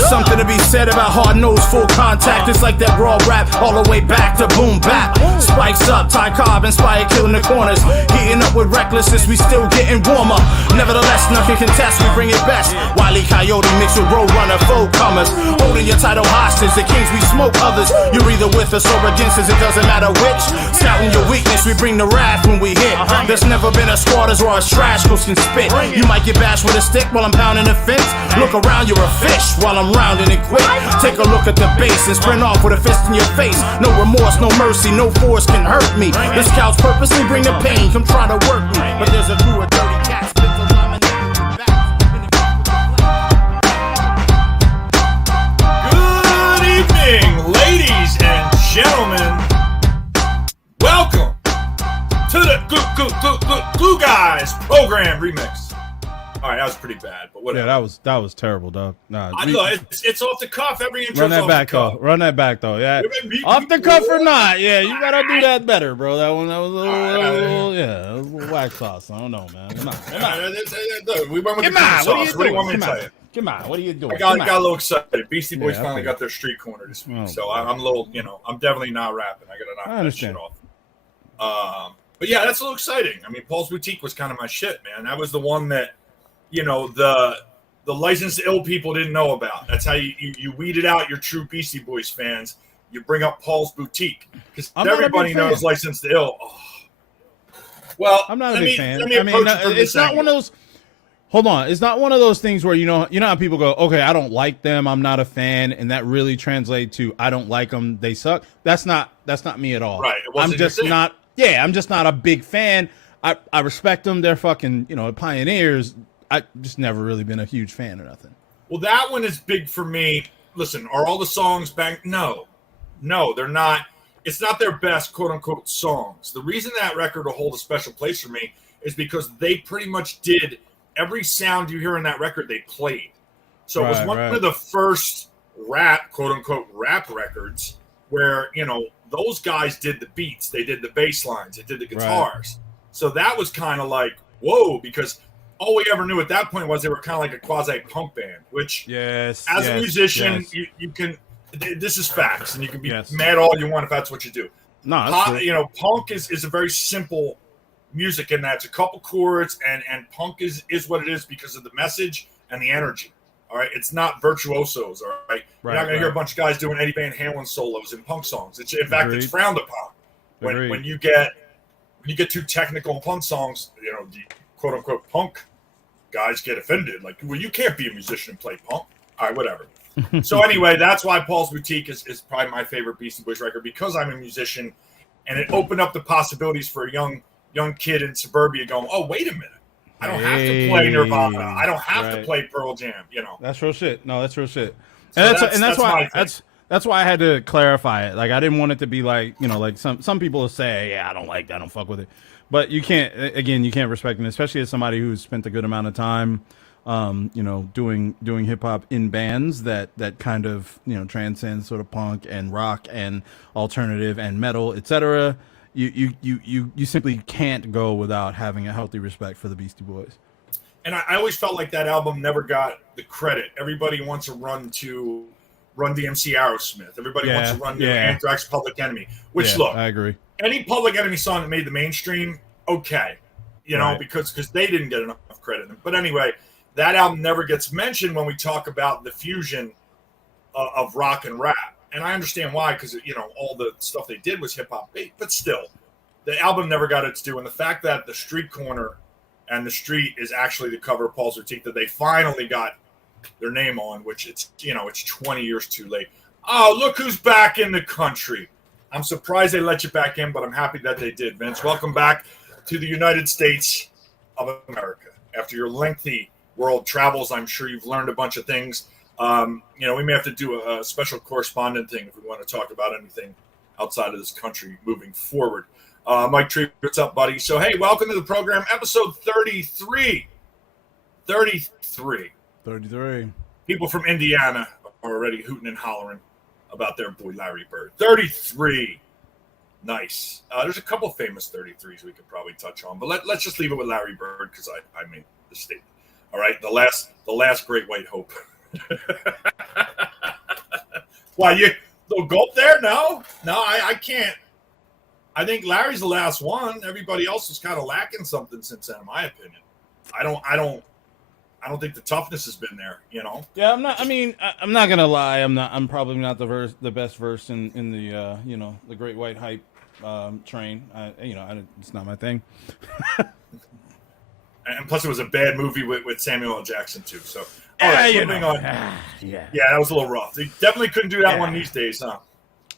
There's something to be said about hard-nosed full contact. It's like that raw rap all the way back to boom bap. Spikes up, Ty Cobb inspired killing the corners. Heating up with recklessness, we still getting warmer. Nevertheless, nothing can test, we bring it best. Wile E. Coyote mixed with Roadrunner, full comers. Holding your title hostage, the kings we smoke others. You're either with us or against us, it doesn't matter which. Scouting your weakness, we bring the wrath when we hit. There's never been a squad as raw as trash can spit. You might get bashed with a stick while I'm pounding the fence. Look around, you're a fish while I'm rounding it quick. Take a look at the base and sprint off with a fist in your face. No remorse, no mercy, no force can hurt me. The scouts purposely bring the pain, come try to work me. But there's a crew of dirty cats. Good evening, ladies and gentlemen. Welcome to the Glue Guys program remix. All right, that was pretty bad, but whatever. Yeah, that was terrible, dog. Nah, it's off the cuff. Every intro's run that off back the cuff. though. Run that back though. Yeah, off the cuff or not? Yeah, you gotta do that better, bro. That was a little wax sauce. I don't know, man. Come on. We went with the cream sauce. What do you want me to tell you? Come on, what are you doing? I got a little excited. Beastie Boys finally got their street corner this week, so I'm a little, I'm definitely not rapping. I gotta knock that shit off. But yeah, that's a little exciting. I mean, Paul's Boutique was kind of my shit, man. That was the one that, the licensed ill people didn't know about. That's how you weeded out your true Beastie Boys fans. You bring up Paul's Boutique because everybody knows licensed ill. Oh. Well, I'm not a big fan. I mean, it's not one of those. Hold on, it's not one of those things where you know how people go, okay, I don't like them, I'm not a fan, and that really translates to I don't like them, they suck. That's not me at all. Right. I'm just not. Yeah, I'm just not a big fan. I respect them. They're fucking pioneers. I just never really been a huge fan or nothing. Well, that one is big for me. Listen, are all the songs bang? No, they're not. It's not their best quote unquote songs. The reason that record will hold a special place for me is because they pretty much did every sound you hear in that record they played. So it was one of the first rap, quote unquote, rap records where, those guys did the beats, they did the bass lines, they did the guitars. So that was kind of like, whoa, because all we ever knew at that point was they were kind of like a quasi-punk band, which as a musician, you can, this is facts, and you can be mad all you want if that's what you do. No, punk is a very simple music in that it's a couple chords, and punk is what it is because of the message and the energy. All right, it's not virtuosos. All right, you're not going to hear a bunch of guys doing Eddie Van Halen solos in punk songs. In fact, it's frowned upon when you get too technical in punk songs. The quote unquote punk guys get offended. Like, well, you can't be a musician and play punk. All right, whatever. So anyway, that's why Paul's Boutique is probably my favorite Beastie Boys record, because I'm a musician, and it opened up the possibilities for a young kid in suburbia going, oh, wait a minute. I don't have to play Nirvana. I don't have to play Pearl Jam. That's real shit. No, that's real shit. So and that's why I had to clarify it. Like, I didn't want it to be like like some people will say, yeah, I don't like that, I don't fuck with it. But you can't respect it, especially as somebody who's spent a good amount of time, doing hip hop in bands that kind of transcend sort of punk and rock and alternative and metal, etc. You simply can't go without having a healthy respect for the Beastie Boys. And I always felt like that album never got the credit. Everybody wants to run DMC Aerosmith. Everybody wants to run to Anthrax, Public Enemy. Which, look, I agree. Any Public Enemy song that made the mainstream, okay. Because they didn't get enough credit. But anyway, that album never gets mentioned when we talk about the fusion of rock and rap. And I understand why, because, all the stuff they did was hip-hop beat. But still, the album never got its due. And the fact that the Street Corner and the Street is actually the cover of Paul's Boutique that they finally got their name on, which it's 20 years too late. Oh, look who's back in the country. I'm surprised they let you back in, but I'm happy that they did, Vince. Welcome back to the United States of America. After your lengthy world travels, I'm sure you've learned a bunch of things. We may have to do a special correspondent thing if we want to talk about anything outside of this country moving forward. Mike Tree, what's up, buddy? So, hey, welcome to the program, episode 33. 33. People from Indiana are already hooting and hollering about their boy Larry Bird. 33. Nice. There's a couple famous 33s we could probably touch on, but let's just leave it with Larry Bird because I made the statement. All right, the last great white hope. Why, you little gulp there? No, I can't. I think Larry's the last one. Everybody else is kind of lacking something since then, in my opinion. I don't think the toughness has been there, you know. Yeah, I'm not. I mean, I'm not gonna lie. I'm probably not the best verse in the the Great White Hype train. It's not my thing. And plus, it was a bad movie with Samuel L. Jackson too. So, all right, moving on. Yeah, that was a little rough. They definitely couldn't do that one these days, huh?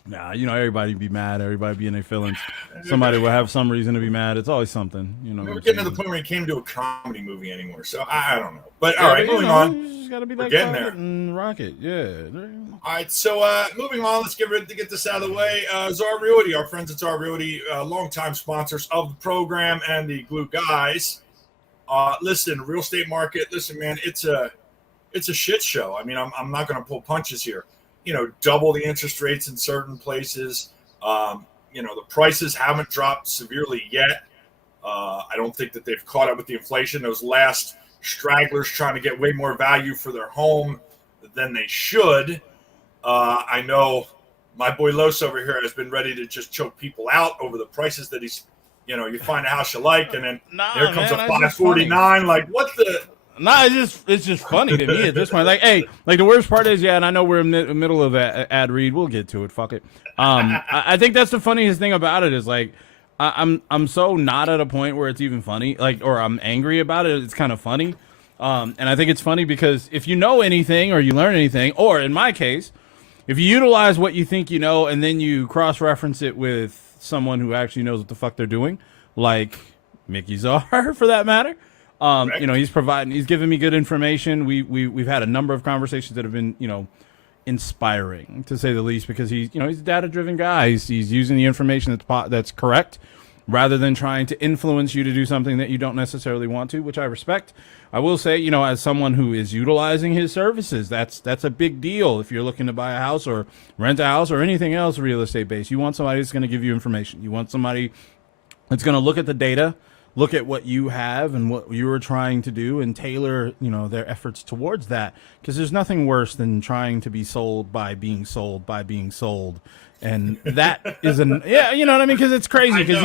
Nah, everybody be mad. Everybody be in their feelings. Somebody will have some reason to be mad. It's always something, We're getting to the point where he can't do a comedy movie anymore. So I don't know. But all right, moving on. You just gotta be We're like getting Rocket there. and Rocket. Yeah. All right, so moving on, let's get this out of the way. Czar Realty, our friends at Czar Realty, longtime sponsors of the program and the Glue Guys. Listen, real estate market. Listen, man, it's a shit show. I mean, I'm not going to pull punches here. Double the interest rates in certain places. The prices haven't dropped severely yet. I don't think that they've caught up with the inflation. Those last stragglers trying to get way more value for their home than they should. I know my boy Los over here has been ready to just choke people out over the prices that he's, you find a house you like, and then there comes a 549. Like, what the? Nah, it's just funny to me at this point. Like, hey, like the worst part is, and I know we're in the middle of that ad read. We'll get to it. Fuck it. I think that's the funniest thing about it is like, I'm so not at a point where it's even funny, like, or I'm angry about it. It's kind of funny. And I think it's funny because if you know anything or you learn anything, or in my case, if you utilize what you think you know and then you cross-reference it with someone who actually knows what the fuck they're doing, like Mickey Czar for that matter. He's giving me good information. We've had a number of conversations that have been, inspiring to say the least, because he's a data-driven guy. He's using the information that's correct rather than trying to influence you to do something that you don't necessarily want to, which I respect. I will say, as someone who is utilizing his services, that's a big deal. If you're looking to buy a house or rent a house or anything else real estate based, you want somebody that's going to give you information. You want somebody that's going to look at the data, look at what you have and what you are trying to do, and tailor, their efforts towards that. Because there's nothing worse than trying to be sold by being sold by being sold. And that is you know what I mean? Because it's crazy. Because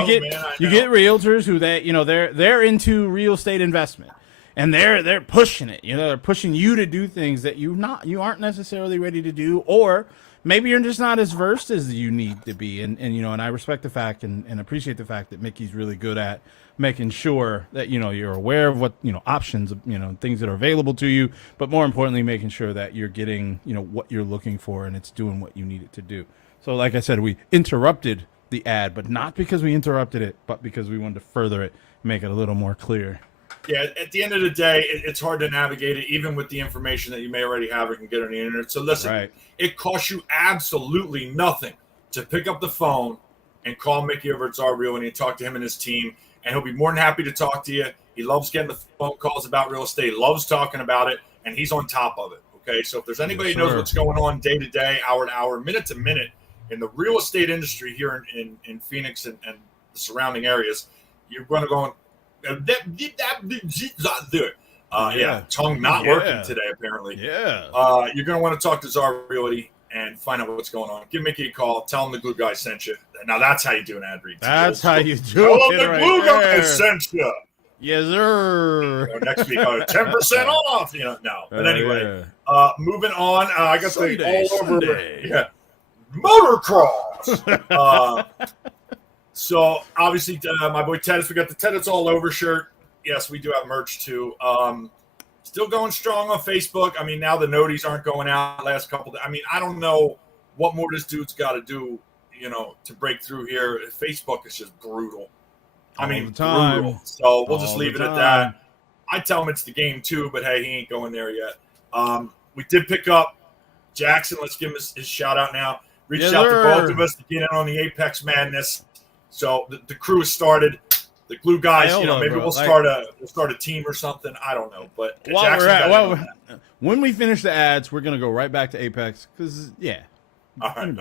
you get realtors who they're into real estate investment, and they're pushing it. They're pushing you to do things that you aren't necessarily ready to do, or maybe you're just not as versed as you need to be. And I respect the fact and appreciate the fact that Mickey's really good at making sure that you're aware of what options, things that are available to you, but more importantly making sure that you're getting what you're looking for and it's doing what you need it to do. So like I said, we interrupted the ad, but not because we interrupted it, but because we wanted to further it, make it a little more clear. Yeah, at the end of the day, it's hard to navigate it, even with the information that you may already have or can get on the internet. So listen, It costs you absolutely nothing to pick up the phone and call Mickey over at Czar Realty and talk to him and his team, and he'll be more than happy to talk to you. He loves getting the phone calls about real estate, loves talking about it, and he's on top of it. Okay, so if there's anybody who knows what's going on day to day, hour to hour, minute to minute in the real estate industry here in Phoenix and the surrounding areas, you're going to go tongue not working today apparently. Yeah. You're going to want to talk to Czar Realty and find out what's going on. Give Mickey a call. Tell him the Glue Guy sent you. Now that's how you do an ad read. That's how you do Tell it. him the Glue Guy sent you. Yes, sir. Next week, 10% off. No. But anyway, moving on. I got the all over. Motocross. So obviously, my boy Tennis, we got the Tennis All Over shirt. Yes, we do have merch too. Still going strong on Facebook. I mean, now the noties aren't going out last couple days. I mean, I don't know what more this dude's got to do, to break through here. Facebook is just brutal. Brutal. So we'll just leave it at that. I tell him it's the game too, but hey, he ain't going there yet. We did pick up Jackson. Let's give him his shout out now. Reached out to both of us to get in on the Apex Madness. So the crew has started. The Glue Guys, maybe we'll start a team or something. I don't know, but when we finish the ads, we're gonna go right back to Apex because All right.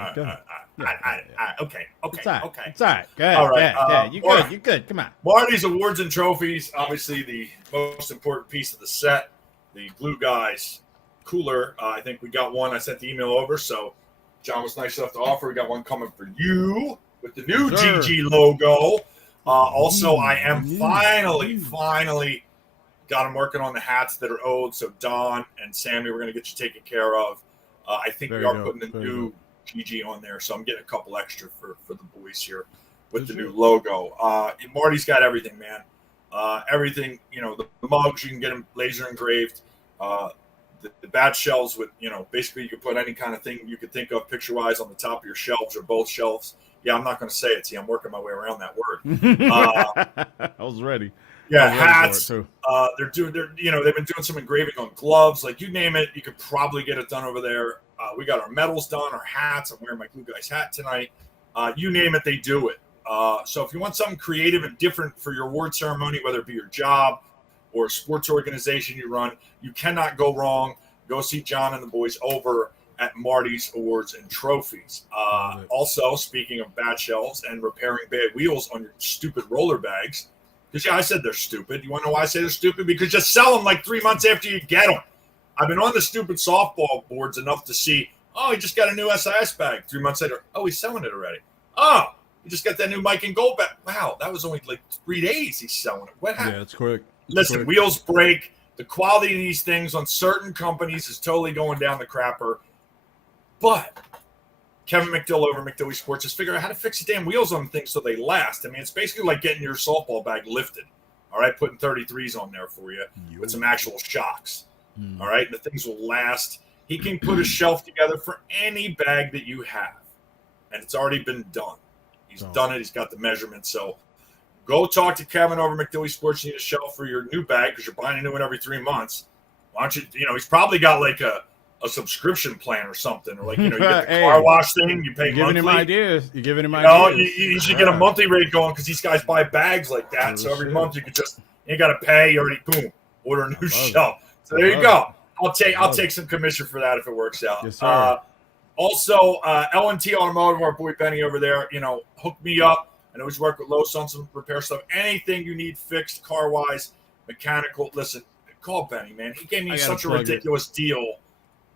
Okay. It's all right. Go ahead. All right. You good. Come on. Marty's awards and trophies. Obviously, the most important piece of the set. The Glue Guys cooler. I think we got one. I sent the email over. So John was nice enough to offer. We got one coming for you with the new Sure. GG logo. Also, I am finally got them working on the hats that are owed. So Don and Sammy, we're going to get you taken care of. I think Very we are dope, putting the very new GG on there. So I'm getting a couple extra for the boys here with the new logo. Marty's got everything, man. Everything, the mugs, you can get them laser engraved. The bat shelves with, basically you can put any kind of thing you could think of picture-wise on the top of your shelves or both shelves. Yeah, I'm not going to say it. See, I'm working my way around that word. I was ready. Yeah, I was ready hats. for it, too. They've been doing some engraving on gloves. Like, you name it, you could probably get it done over there. We got our medals done, our hats. I'm wearing my Glue Guys hat tonight. You name it, they do it. So if you want something creative and different for your award ceremony, whether it be your job or a sports organization you run, you cannot go wrong. Go see John and the boys over at Marty's Awards and Trophies. Also, speaking of bat shelves and repairing bad wheels on your stupid roller bags, because, I said they're stupid. You want to know why I say they're stupid? Because you sell them like 3 months after you get them. I've been on the stupid softball boards enough to see, he just got a new SIS bag. 3 months later, he's selling it already. He just got that new Mike and Gold bag. Wow, that was only like 3 days he's selling it. What happened? Yeah, it's quick. Listen, wheels break. The quality of these things on certain companies is totally going down the crapper. But Kevin McDill over McDilly Sports has figured out how to fix the damn wheels on things so they last. I mean, it's basically like getting your softball bag lifted. All right, putting 33s on there for you with some actual shocks. All right, the things will last. He can put a shelf together for any bag that you have, and it's already been done. He's done it. He's got the measurements. So go talk to Kevin over McDilly Sports. You need a shelf for your new bag because you're buying a new one every 3 months. Why don't you, he's probably got like a subscription plan or something. Or like, you get the car wash thing. You pay You're monthly. giving him ideas. You're giving him ideas. You should get a monthly rate going because these guys buy bags like that. So every month you could you got to pay. You already, boom, order a new shelf. So there you go. I'll take some commission for that if it works out. Yes, sir. Also, L&T Automotive, our boy Benny over there, hook me up. I know he's worked with Lowe's on some repair stuff. Anything you need fixed, car-wise, mechanical. Listen, call Benny, man. He gave me such a ridiculous deal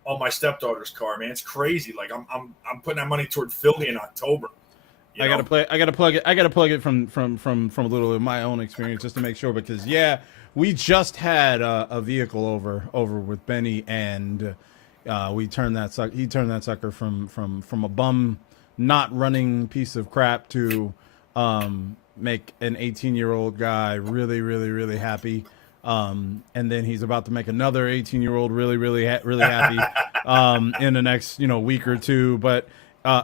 on my stepdaughter's car, man. It's crazy. Like I'm putting that money toward Philly in October. I gotta plug it from a little of my own experience just to make sure, because we just had a vehicle over with Benny, and he turned that sucker from a bum not running piece of crap to make an 18-year-old guy really, really, really happy. And then he's about to make another 18-year-old really, really, really happy in the next week or two. But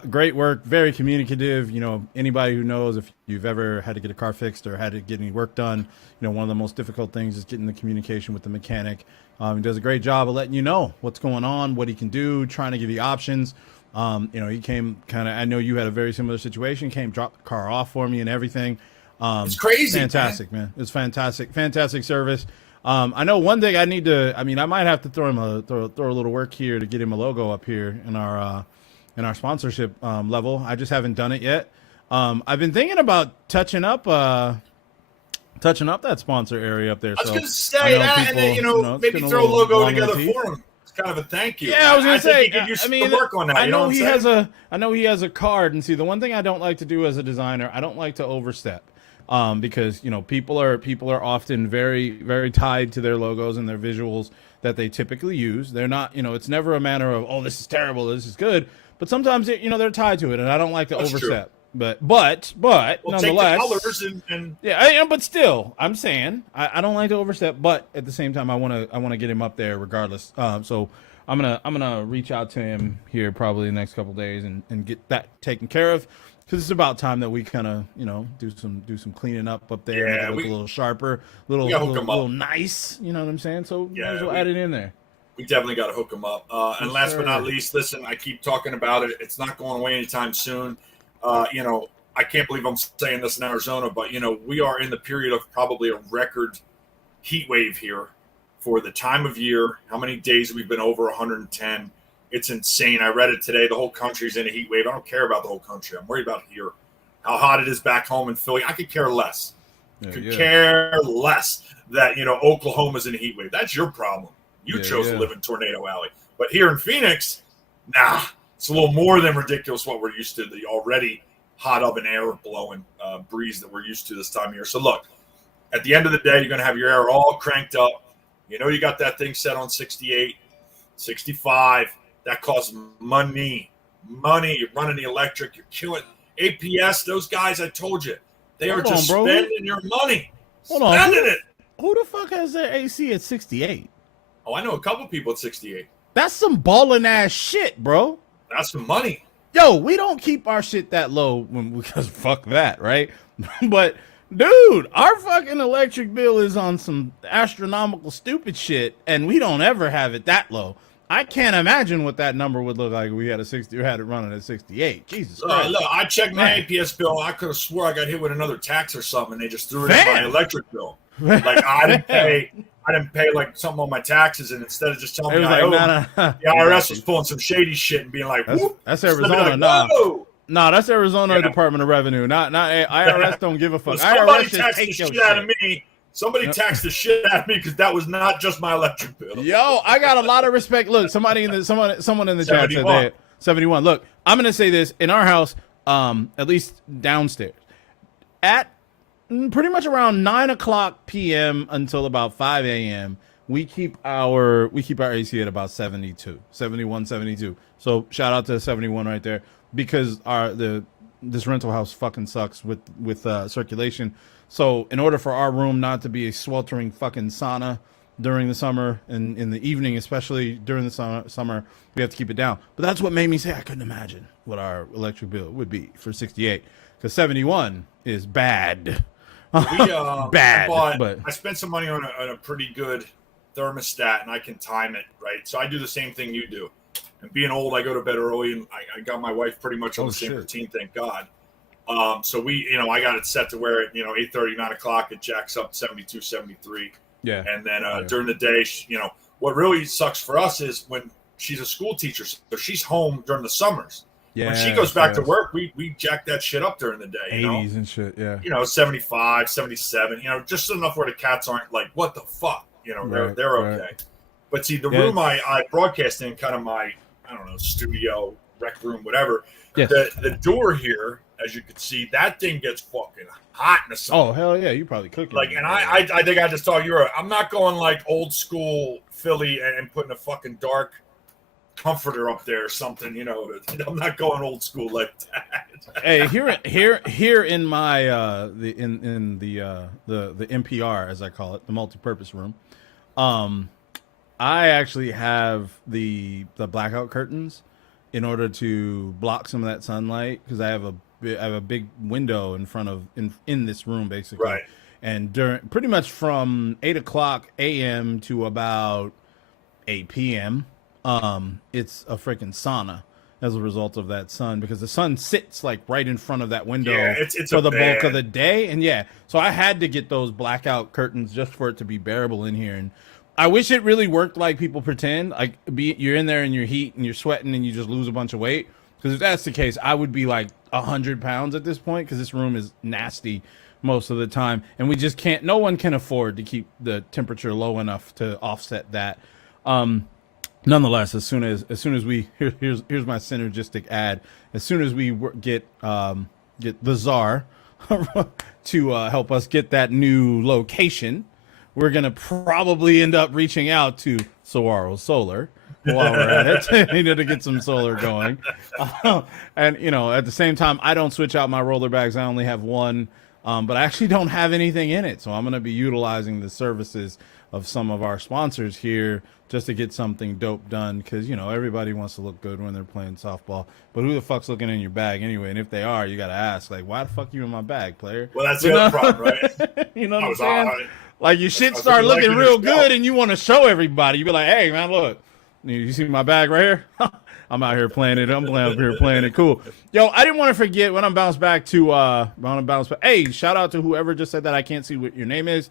great work, very communicative. Anybody who knows, if you've ever had to get a car fixed or had to get any work done, one of the most difficult things is getting the communication with the mechanic. He does a great job of letting you know what's going on, what he can do, trying to give you options. He came I know you had a very similar situation, dropped the car off for me and everything. It's crazy. Fantastic, man. It's fantastic service. I know one thing I might have to throw him throw a little work here to get him a logo up here in our sponsorship level. I just haven't done it yet. I've been thinking about touching up that sponsor area up there. I was going to say that, and then maybe throw a logo together for him. It's kind of a thank you. Yeah, I was going to say. He could use some work on that. I know he has a card, and see, the one thing I don't like to do as a designer, I don't like to overstep. Because people are often very, very tied to their logos and their visuals that they typically use. They're not, it's never a matter of, this is terrible, this is good. But sometimes they're tied to it, and I don't like to overstep. True. But nonetheless, take the colors and but still, I'm saying I don't like to overstep. But at the same time, I want to get him up there regardless. So I'm gonna reach out to him here probably the next couple of days and get that taken care of. Because it's about time that we kind of, do some cleaning up there, make it look a little sharper, little nice. You know what I'm saying? So might as well add it in there. We definitely got to hook them up. And last but not least, listen, I keep talking about it. It's not going away anytime soon. I can't believe I'm saying this in Arizona, but we are in the period of probably a record heat wave here for the time of year. How many days we've been over 110? It's insane. I read it today. The whole country's in a heat wave. I don't care about the whole country. I'm worried about here. How hot it is back home in Philly. I could care less. Care less that, Oklahoma's in a heat wave. That's your problem. You chose to live in Tornado Alley. But here in Phoenix, nah. It's a little more than ridiculous what we're used to, the already hot oven air blowing breeze that we're used to this time of year. So look, at the end of the day, you're going to have your air all cranked up. You know you got that thing set on 68, 65. That costs money. You're running the electric. You're killing APS. Those guys, I told you, they are just spending your money. Spending it. Who the fuck has their AC at 68? Oh, I know a couple people at 68. That's some balling ass shit, bro. That's some money. Yo, we don't keep our shit that low because fuck that, right? But dude, our fucking electric bill is on some astronomical stupid shit, and we don't ever have it that low. I can't imagine what that number would look like if we had had it running at 68. Jesus Christ. Look, I checked my APS bill. I could have swore I got hit with another tax or something, and they just threw it in my electric bill. Like I didn't pay like something on my taxes, and instead of just telling me I owe the IRS was pulling some shady shit and being like, "Whoop." That's Arizona. No, that's Arizona Department of Revenue. Not IRS. Don't give a fuck. Well, somebody IRS taxed the shit out of me. Somebody taxed the shit out of me because that was not just my electric bill. Yo, I got a lot of respect. Look, someone in the chat said that 71. Look, I'm gonna say this in our house, at least downstairs, at pretty much around 9:00 p.m. until about 5 a.m. we keep our AC at about 72, 71, 72. So shout out to 71 right there, because this rental house fucking sucks with circulation. So in order for our room not to be a sweltering fucking sauna during the summer and in the evening, especially during the summer, we have to keep it down. But that's what made me say I couldn't imagine what our electric bill would be for 68, because 71 is bad. Bad. I spent some money on a pretty good thermostat, and I can time it, right? So I do the same thing you do. And being old, I go to bed early, and I got my wife pretty much on the same routine, thank God. So I got it set to where at 8:30, 9 o'clock, it jacks up 72, 73. Yeah. And then during the day, what really sucks for us is when she's a school teacher, so she's home during the summers. Yeah. When she goes back to work, we jack that shit up during the day. 80s and shit, yeah. 75, 77, just enough where the cats aren't like, what the fuck? They're okay. Right. But see, the room I broadcast in, kind of my, I don't know, studio, rec room, whatever, yes. The door here, as you can see, that thing gets fucking hot in the summer. Oh, hell yeah, you probably cooking. Like, and I think I just told you, I'm not going like old school Philly and putting a fucking dark comforter up there or something, I'm not going old school like that. Hey, here in my the NPR, as I call it, the multi-purpose room, I actually have the blackout curtains in order to block some of that sunlight, because I have a big window in front of in this room basically, right? And pretty much from 8:00 a.m. to about 8 p.m. It's a freaking sauna as a result of that sun, because the sun sits like right in front of that window for the bulk of the day. And so I had to get those blackout curtains just for it to be bearable in here. And I wish it really worked like people pretend, like you're in there in your heat and you're sweating and you just lose a bunch of weight. Because if that's the case, I would be like 100 pounds at this point, because this room is nasty most of the time. And we just can't, no one can afford to keep the temperature low enough to offset that. Nonetheless, as soon as we here's my synergistic ad. As soon as we get the czar to help us get that new location, we're gonna probably end up reaching out to Saguaro Solar while we're at it, to get some solar going. And at the same time, I don't switch out my roller bags. I only have one, but I actually don't have anything in it, so I'm gonna be utilizing the services of some of our sponsors here just to get something dope done, because everybody wants to look good when they're playing softball, but who the fuck's looking in your bag anyway? And if they are, you gotta ask, like, why the fuck you in my bag, player? Well, that's the other problem, right? You know what I'm saying? Like, your shit start looking real good and you want to show everybody. You be like, hey man, look, you see my bag right here? I'm out here playing it. I'm out here playing it cool. Yo, I didn't want to forget when I bounce back to hey, shout out to whoever just said that. I can't see what your name is.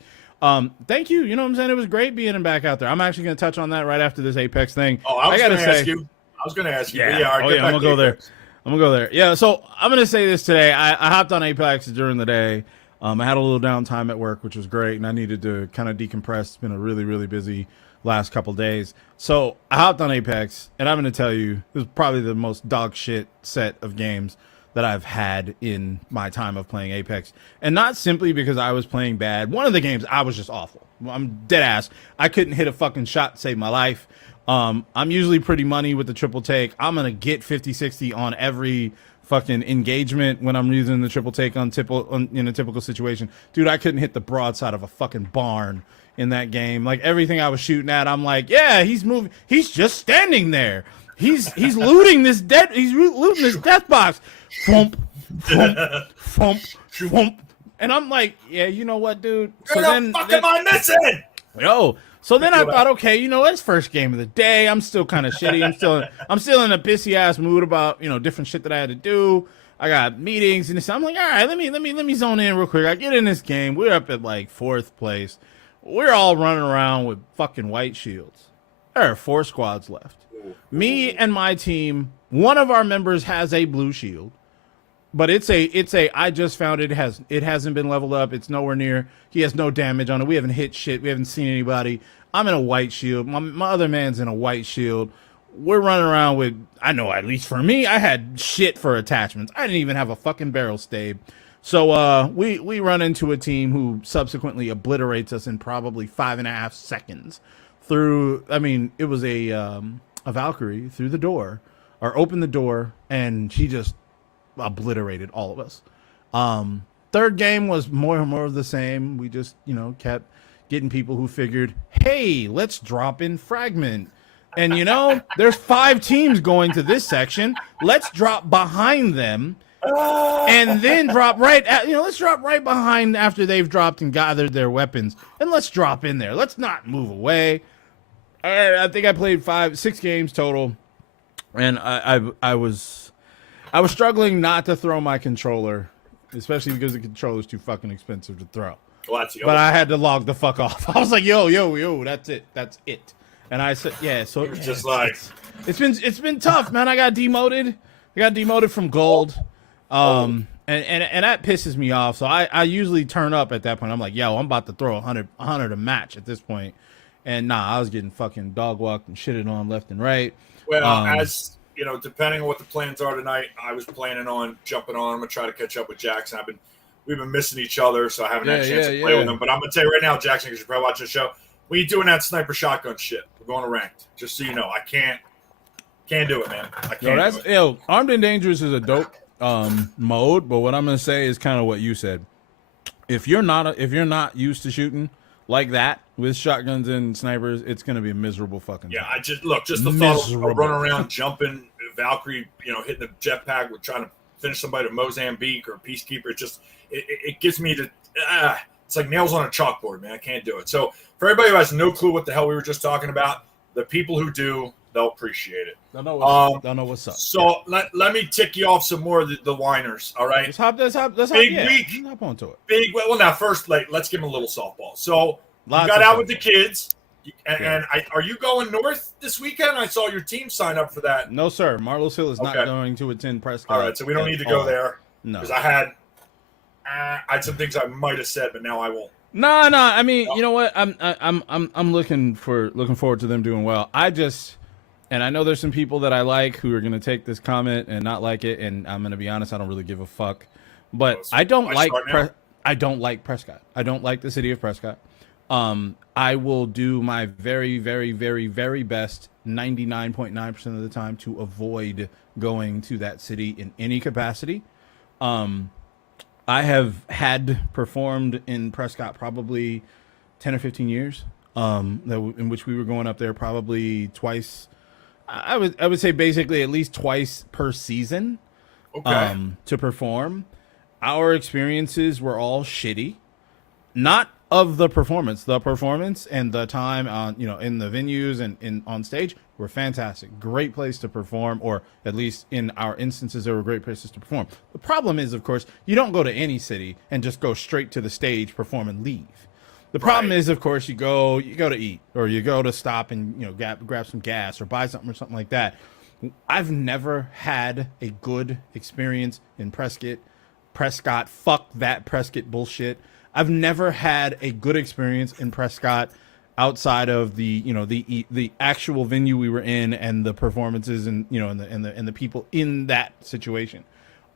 Thank you. You know what I'm saying? It was great being back out there. I'm actually going to touch on that right after this Apex thing. Oh, I was going to ask you. Yeah, I'm going to go there. I'm going to go there. Yeah, so I'm going to say this today. I hopped on Apex during the day. I had a little downtime at work, which was great, and I needed to kind of decompress. It's been a really, really busy last couple days. So I hopped on Apex, and I'm going to tell you, it was probably the most dog shit set of games that I've had in my time of playing Apex. And not simply because I was playing bad. One of the games, I was just awful. I'm dead ass. I couldn't hit a fucking shot to save my life. I'm usually pretty money with the triple take. I'm going to get 50-60 on every fucking engagement when I'm using the triple take in a typical situation. Dude, I couldn't hit the broadside of a fucking barn in that game. Like, everything I was shooting at, I'm like, yeah, he's moving. He's just standing there. He's looting this looting this death box. Thump, thump, thump, thump. And I'm like, yeah, you know what, dude? So then, fuck am I missing? Yo. So then I thought, okay, you know, it's first game of the day. I'm still kind of shitty. I'm still in a pissy ass mood about, you know, different shit that I had to do. I got meetings and this. I'm like, all right, let me zone in real quick. I get in this game. We're up at like 4th place. We're all running around with fucking white shields. There are 4 squads left. Me and my team, one of our members has a blue shield, but it's a I just found it hasn't been leveled up. It's nowhere near. He has no damage on it. We haven't hit shit. We haven't seen anybody. I'm in a white shield. My other man's in a white shield. We're running around with, I know, at least for me, I had shit for attachments. I didn't even have a fucking barrel stave. So we run into a team who subsequently obliterates us in probably 5.5 seconds. It was a Valkyrie through the door, or opened the door, and she just obliterated all of us. Third game was more of the same. We just, you know, kept getting people who figured, hey, let's drop in fragment. And, you know, there's 5 teams going to this section. Let's drop behind them and then let's drop right behind after they've dropped and gathered their weapons. And let's drop in there. Let's not move away. I think I played 6 games total. And I was struggling not to throw my controller, especially because the controller's too fucking expensive to throw. Well, but I had to log the fuck off. I was like, yo, that's it. And I said, yeah. So it was just like it's been tough, man. I got demoted. From gold, and that pisses me off. So I usually turn up at that point. I'm like, yo, I'm about to throw 100 a match at this point. And I was getting fucking dog walked and shitted on left and right. Well, as you know, depending on what the plans are tonight, I was planning on jumping on. I'm gonna try to catch up with Jackson. We've been missing each other, so I haven't had a chance to play with him. But I'm gonna tell you right now, Jackson, because you're probably watching the show, we ain't doing that sniper shotgun shit. We're going to ranked. Just so you know, I can't do it, man. I can't. Do it. Armed and Dangerous is a dope mode, but what I'm gonna say is kind of what you said. If you're not used to shooting like that with shotguns and snipers, it's gonna be a miserable fucking thing. Just the thought of running around, jumping, Valkyrie, you know, hitting the jetpack with trying to finish somebody to Mozambique or Peacekeeper. It gives me to it's like nails on a chalkboard, man. I can't do it. So for everybody who has no clue what the hell we were just talking about, the people who do, they'll appreciate it. They'll know what's up. So let me tick you off some more of the whiners. All right. Let's hop big week. Hop onto it. Well, now first, let's give them a little softball. So you got out with the kids. And are you going north this weekend? I saw your team sign up for that. No, sir. Marlos Hill is not going to attend Prescott. All right, so we don't need to go there. No, because I had some things I might have said, but now I won't. No. I mean, you know what? I'm looking forward to them doing well. And I know there's some people that I like who are going to take this comment and not like it. And I'm going to be honest, I don't really give a fuck. But I don't like Prescott. I don't like the city of Prescott. I will do my very, very, very, very best 99.9% of the time to avoid going to that city in any capacity. I have had performed in Prescott probably 10 or 15 years, in which we were going up there probably twice. I would say basically at least twice per season, to perform. Our experiences were all shitty, not of the performance and the time on, in the venues and on stage were fantastic. Great place to perform, or at least in our instances, there were great places to perform. The problem is, of course, you don't go to any city and just go straight to the stage, perform, and leave. The problem is, of course, you go to eat, or you go to stop and grab some gas or buy something or something like that. I've never had a good experience in Prescott. Fuck that Prescott bullshit. I've never had a good experience in Prescott outside of the the actual venue we were in and the performances and and the people in that situation.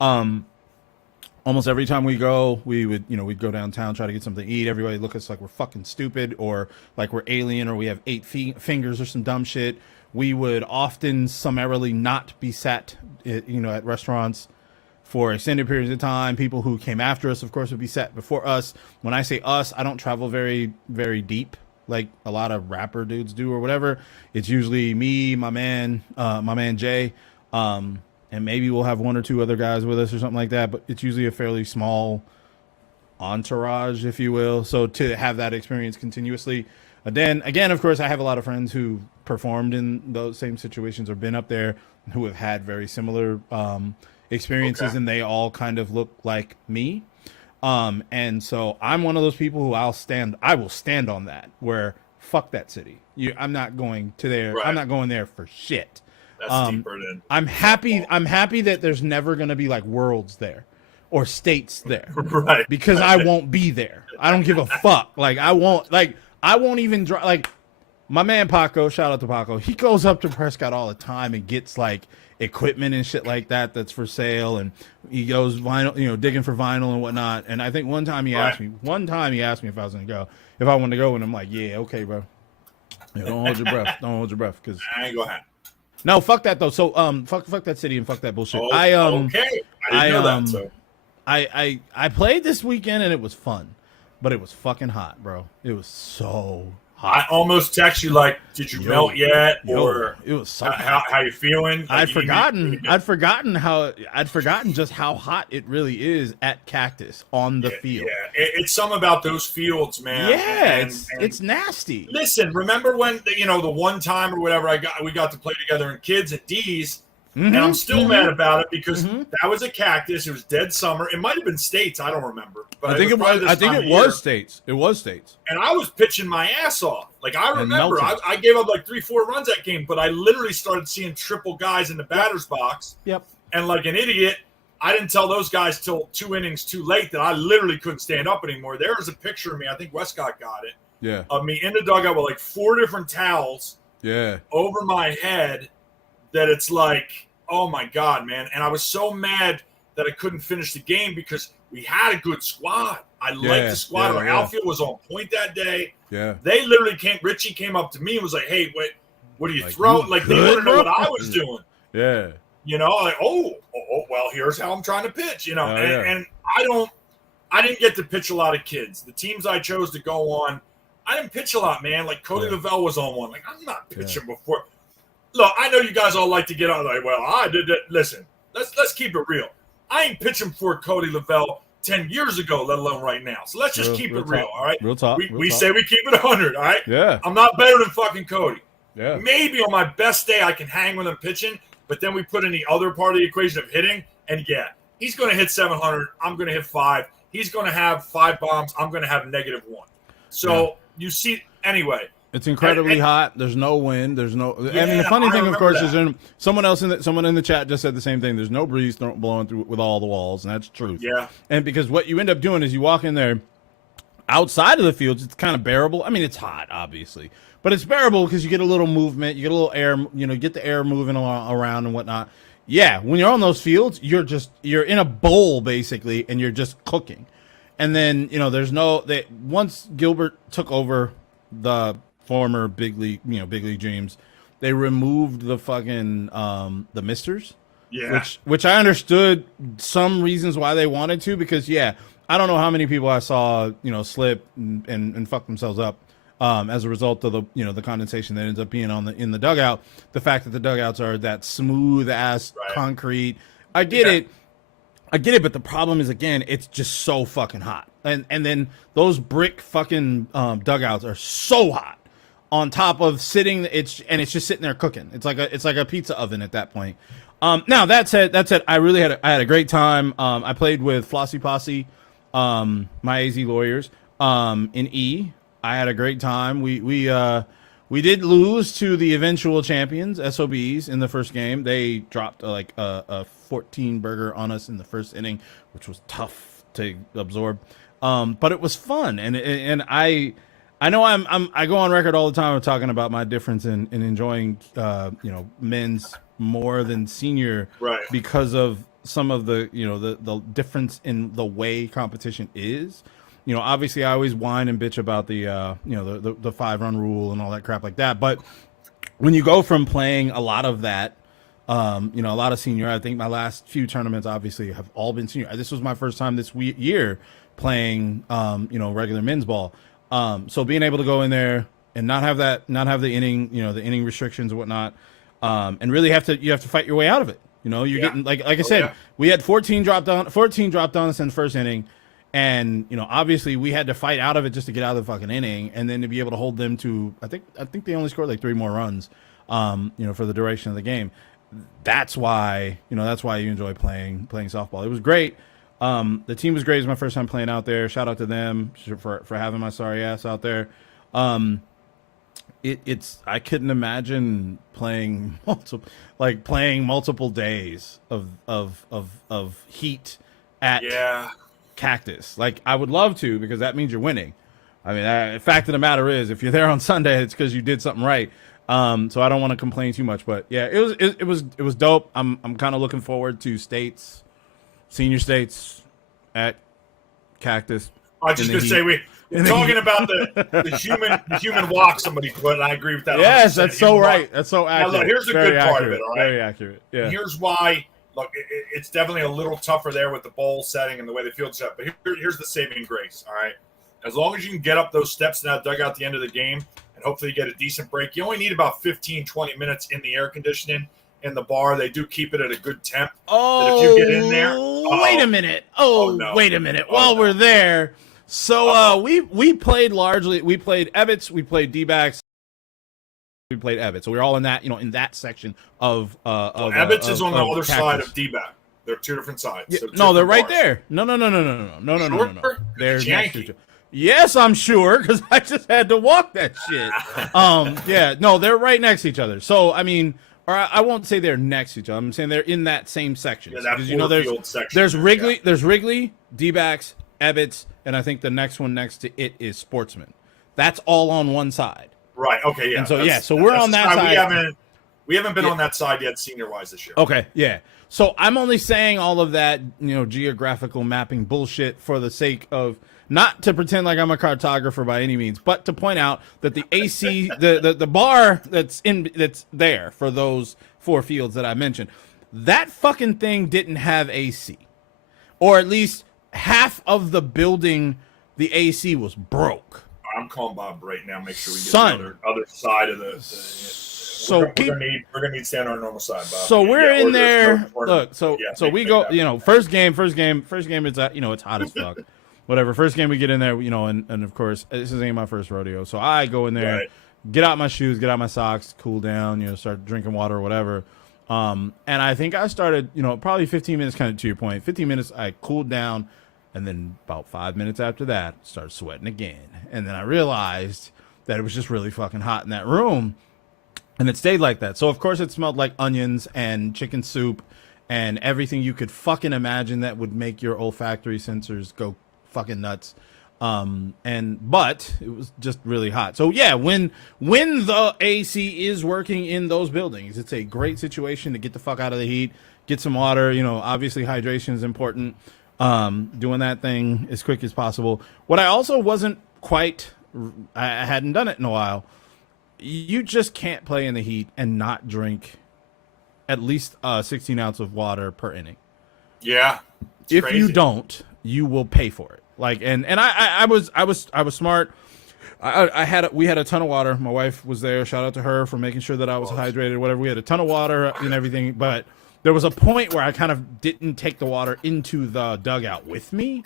Almost every time we go, we'd go downtown, try to get something to eat. Everybody look at us like we're fucking stupid or like we're alien or we have 8 fingers or some dumb shit. We would often summarily not be sat at restaurants for extended periods of time. People who came after us, of course, would be sat before us. When I say us, I don't travel very, very deep like a lot of rapper dudes do or whatever. It's usually me, my man Jay, and maybe we'll have 1 or 2 other guys with us or something like that. But it's usually a fairly small entourage, if you will. So to have that experience continuously. Then again, of course, I have a lot of friends who performed in those same situations or been up there who have had very similar experiences, and they all kind of look like me. And so I'm one of those people who I will stand on that, where fuck that city. I'm not going to there. Right. I'm not going there for shit. That's deeper than I'm happy that there's never going to be like worlds there or states there. Right. Because I won't be there. I don't give a fuck. I won't even drive. Like my man Paco, shout out to Paco. He goes up to Prescott all the time and gets like equipment and shit like that that's for sale, and he goes vinyl, digging for vinyl and whatnot. And I think one time he asked me if I was gonna go, if I wanted to go, and I'm like, yeah, okay, bro. Yeah, don't hold your breath. Don't hold your breath, because I ain't gonna happen. No, fuck that though. So fuck that city and fuck that bullshit. Okay, I didn't know that. So. I played this weekend and it was fun, but it was fucking hot, bro. It was so hot. I almost text you like, did you melt yet? Or it was so how you feeling? Like, I'd forgotten just how hot it really is at Cactus on the field. Yeah, it's something about those fields, man. Yeah, it's nasty. Listen, remember when the one time or whatever we got to play together in kids at D's. Mm-hmm, and I'm still mad about it because that was a Cactus. It was dead summer. It might have been States. I don't remember. But I think it was States. It was States. And I was pitching my ass off. Like, I remember, I gave up like 3-4 runs that game, but I literally started seeing triple guys in the batter's box. Yep. And like an idiot, I didn't tell those guys till 2 innings too late that I literally couldn't stand up anymore. There was a picture of me. I think Westcott got it. Yeah. Of me in the dugout with like 4 different towels. Yeah. Over my head. That it's like, oh my God, man. And I was so mad that I couldn't finish the game because we had a good squad. I liked the squad. Our outfield was on point that day. Yeah. They literally Richie came up to me and was like, hey, what do you throw? Like, they want to know what I was doing. Yeah. Like, well, here's how I'm trying to pitch, and I didn't get to pitch a lot of kids. The teams I chose to go on, I didn't pitch a lot, man. Like Cody Lavelle was on one. Like, I'm not pitching before. Look, I know you guys all like to get on like, well, I did that. Listen, let's keep it real. I ain't pitching for Cody Lavelle 10 years ago, let alone right now. So let's just keep it real, all right? Real talk. We say we keep it 100, all right? Yeah. I'm not better than fucking Cody. Yeah. Maybe on my best day I can hang with him pitching, but then we put in the other part of the equation of hitting, and he's going to hit 700. I'm going to hit 5. He's going to have 5 bombs. I'm going to have -1. So you see, anyway. It's incredibly hot. There's no wind. There's no. I mean, the funny thing, of course, is someone in the chat just said the same thing. There's no breeze blowing through with all the walls, and that's truth. Yeah. And because what you end up doing is you walk in there, outside of the fields, it's kind of bearable. I mean, it's hot, obviously, but it's bearable because you get a little movement, you get a little air, get the air moving around and whatnot. Yeah, when you're on those fields, you're in a bowl basically, and you're just cooking. And then once Gilbert took over the former big league dreams, they removed the fucking the misters, which I understood some reasons why they wanted to, because I don't know how many people I saw slip and fuck themselves up as a result of the condensation that ends up being in the dugout. The fact that the dugouts are that smooth ass concrete, I get it, but the problem is, again, it's just so fucking hot, and then those brick fucking dugouts are so hot. On top of sitting, it's just sitting there cooking. It's like a pizza oven at that point. Now that said, I really had a great time. I played with Flossie Posse, my AZ lawyers, in E. I had a great time. We did lose to the eventual champions, SOBs, in the first game. They dropped a 14 burger on us in the first inning, which was tough to absorb. But it was fun, and I know I go on record all the time of talking about my difference in enjoying men's more than senior, Right. because of some of the the difference in the way competition is. Obviously I always whine and bitch about the the 5-run rule and all that crap like that, but when you go from playing a lot of that, a lot of senior, I think my last few tournaments obviously have all been senior. This was my first time this year playing regular men's ball. So being able to go in there and not have the inning, the inning restrictions and whatnot, and really you have to fight your way out of it. You're getting like I said, we had 14 dropped on us in the first inning, and obviously we had to fight out of it just to get out of the fucking inning, and then to be able to hold them to I think they only scored like 3 more runs, for the duration of the game. That's why you enjoy playing softball. It was great. The team was great. It was my first time playing out there. Shout out to them for having my sorry ass out there. I couldn't imagine playing multiple days of heat at Cactus. Like, I would love to, because that means you're winning. I mean, the fact of the matter is, if you're there on Sunday, it's because you did something right. So I don't want to complain too much, but yeah, it was dope. I'm kind of looking forward to senior states at Cactus. I was just gonna say we're talking about the human walk somebody put, and I agree with that. Yes, that's so right. That's so accurate. Now, look, here's the good part of it. All right, very accurate. Yeah. And here's why. Look, it's definitely a little tougher there with the bowl setting and the way the field's set. But here's the saving grace. All right, as long as you can get up those steps in that dugout at the end of the game, and hopefully you get a decent break, you only need about 15, 20 minutes in the air conditioning. In the bar, they do keep it at a good temp. Oh, if you get in there, wait a minute. Wait a minute. While we're there, so we played largely. We played Ebbets. We played D-backs. We played Ebbets. So we're all in that, in that section of. Ebbets is on the other side of D-back. They're two different sides. Yeah, no, they're right there. No. They're next to each other. Yes, I'm sure, because I just had to walk that shit. Yeah, no, they're right next to each other. So I mean. Or I won't say they're next to each other. I'm saying they're in that same section. Yeah, that there's Wrigley, D-backs, Ebbets, and I think the next one next to it is Sportsman. That's all on one side. Right. Okay. Yeah. And so we're on that side. We haven't been on that side yet, senior-wise, this year. Okay. Yeah. So I'm only saying all of that, geographical mapping bullshit for the sake of. Not to pretend like I'm a cartographer by any means, but to point out that the AC, the bar that's there for those 4 fields that I mentioned, that fucking thing didn't have AC, or at least half of the building, the AC was broke. I'm calling Bob right now. Make sure we get the other side of the. So we're gonna need to stay on our normal side, Bob. So we're in there. Look, so we go. First game. It's it's hot as fuck. Whatever. First game we get in there, and of course this ain't my first rodeo, so I go in there, get out my shoes, get out my socks, cool down, start drinking water or whatever. And I think I started, probably 15 minutes, kind of to your point. 15 minutes, I cooled down, and then about 5 minutes after that, started sweating again. And then I realized that it was just really fucking hot in that room, and it stayed like that. So of course it smelled like onions and chicken soup and everything you could fucking imagine that would make your olfactory sensors go fucking nuts. But it was just really hot. So yeah, when the AC is working in those buildings, it's a great situation to get the fuck out of the heat, get some water. Obviously hydration is important. Doing that thing as quick as possible. What I also wasn't quite, I hadn't done it in a while. You just can't play in the heat and not drink at least 16 ounce of water per inning. Yeah. If crazy. you don't, you will pay for it. I was smart. We had a ton of water. My wife was there. Shout out to her for making sure that I was hydrated, whatever. We had a ton of water and everything, but there was a point where I kind of didn't take the water into the dugout with me.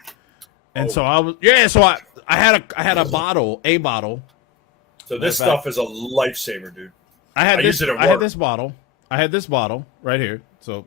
And so I had a bottle. So this stuff is a lifesaver, dude. I had this bottle right here. So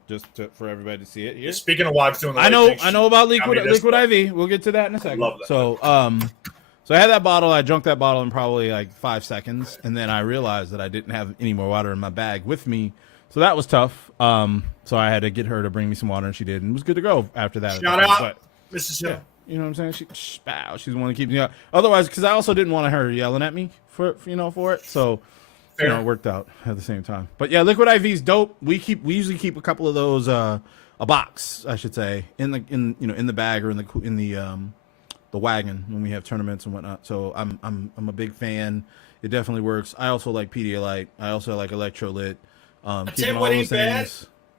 for everybody to see it here. Speaking of wives doing the I know about liquid IV. We'll get to that in a second. Love that. So I had that bottle. I drank that bottle in probably like 5 seconds, and then I realized that I didn't have any more water in my bag with me. So that was tough. So I had to get her to bring me some water, and she did, and it was good to go after that. Shout out, Mrs. Hill. You know what I'm saying? She's the one that keeps me up. Otherwise, because I also didn't want her yelling at me for it. So, Fair. it worked out at the same time. But yeah, Liquid IV is dope. We usually keep a couple of those, a box, I should say, in the bag or in the wagon when we have tournaments and whatnot. So I'm a big fan. It definitely works. I also like Pedialyte. I also like Electrolyte. Tell you what ain't bad.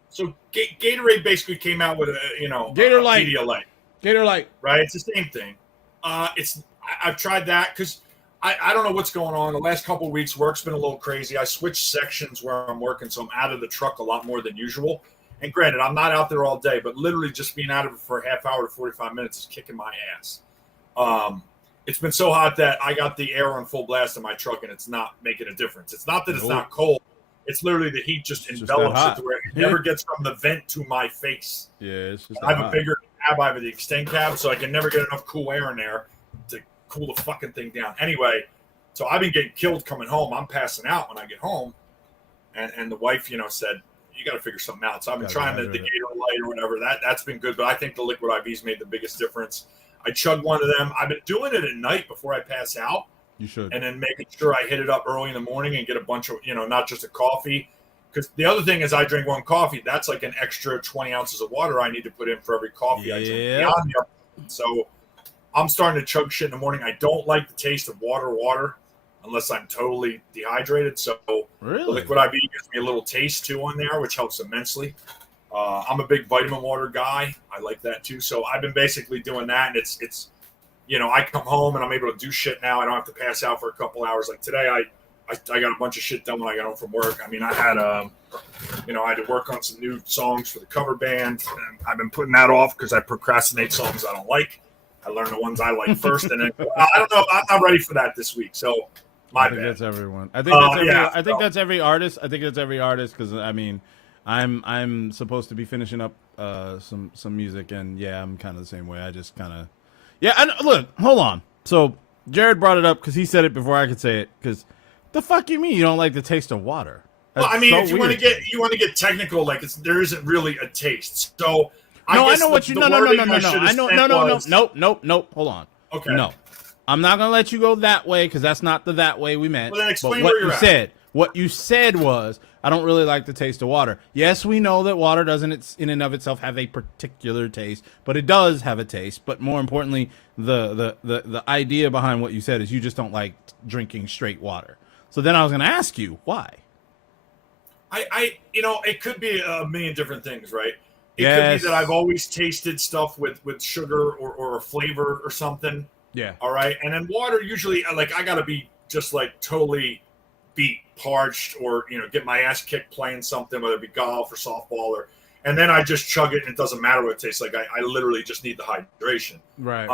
So Gatorade basically came out with a Gatorlyte. Pedialyte. Gatorlyte. Right, it's the same thing. I've tried that because I don't know what's going on. The last couple of weeks, work's been a little crazy. I switched sections where I'm working, so I'm out of the truck a lot more than usual. And granted, I'm not out there all day, but literally just being out of it for a half hour to 45 minutes is kicking my ass. It's been so hot that I got the air on full blast in my truck, and it's not making a difference. It's not that it's not cold. It's literally the heat just envelops it to where it never gets from the vent to my face. Yeah, it's just I have a bigger cab. I have the extend cab, so I can never get enough cool air in there to cool the fucking thing down. Anyway, so I've been getting killed coming home. I'm passing out when I get home. And the wife, said, you got to figure something out. So I've been trying the Gatorlyte or whatever. That's been good, but I think the Liquid IV's made the biggest difference. I chug one of them. I've been doing it at night before I pass out. You should. And then making sure I hit it up early in the morning and get a bunch of, not just a coffee. Because the other thing is I drink one coffee. That's like an extra 20 ounces of water I need to put in for every coffee I drink. So I'm starting to chug shit in the morning. I don't like the taste of water unless I'm totally dehydrated. So really? The Liquid IV gives me a little taste too on there, which helps immensely. I'm a big vitamin water guy. I like that too. So I've been basically doing that, and it's I come home and I'm able to do shit now. I don't have to pass out for a couple hours. Like today, I got a bunch of shit done when I got home from work. I mean, I had I had to work on some new songs for the cover band, and I've been putting that off because I procrastinate songs I don't like. I learn the ones I like first, and then I don't know. I'm not ready for that this week. So I think that's everyone. I think that's every artist. I think that's every artist because I mean, I'm supposed to be finishing up some music, and yeah, I'm kind of the same way. I just kind of And look, hold on. So Jared brought it up because he said it before I could say it. Because the fuck you mean you don't like the taste of water? That's well, I mean, so if you want to get technical, like there isn't really a taste. So I know what you. No. Nope. Hold on. Okay. No, I'm not gonna let you go that way because that's not that way we meant. Well, then explain what where you're at. What you said was, I don't really like the taste of water. Yes, we know that water doesn't in and of itself have a particular taste, but it does have a taste. But more importantly, the idea behind what you said is you just don't like drinking straight water. So then I was going to ask you why. It could be a million different things, right? It Yes. could be that I've always tasted stuff with sugar or a flavor or something. Yeah. All right. And then water, usually, like, I got to be just like totally beat, parched, or, get my ass kicked playing something, whether it be golf or softball, and then I just chug it and it doesn't matter what it tastes like. I literally just need the hydration. Right.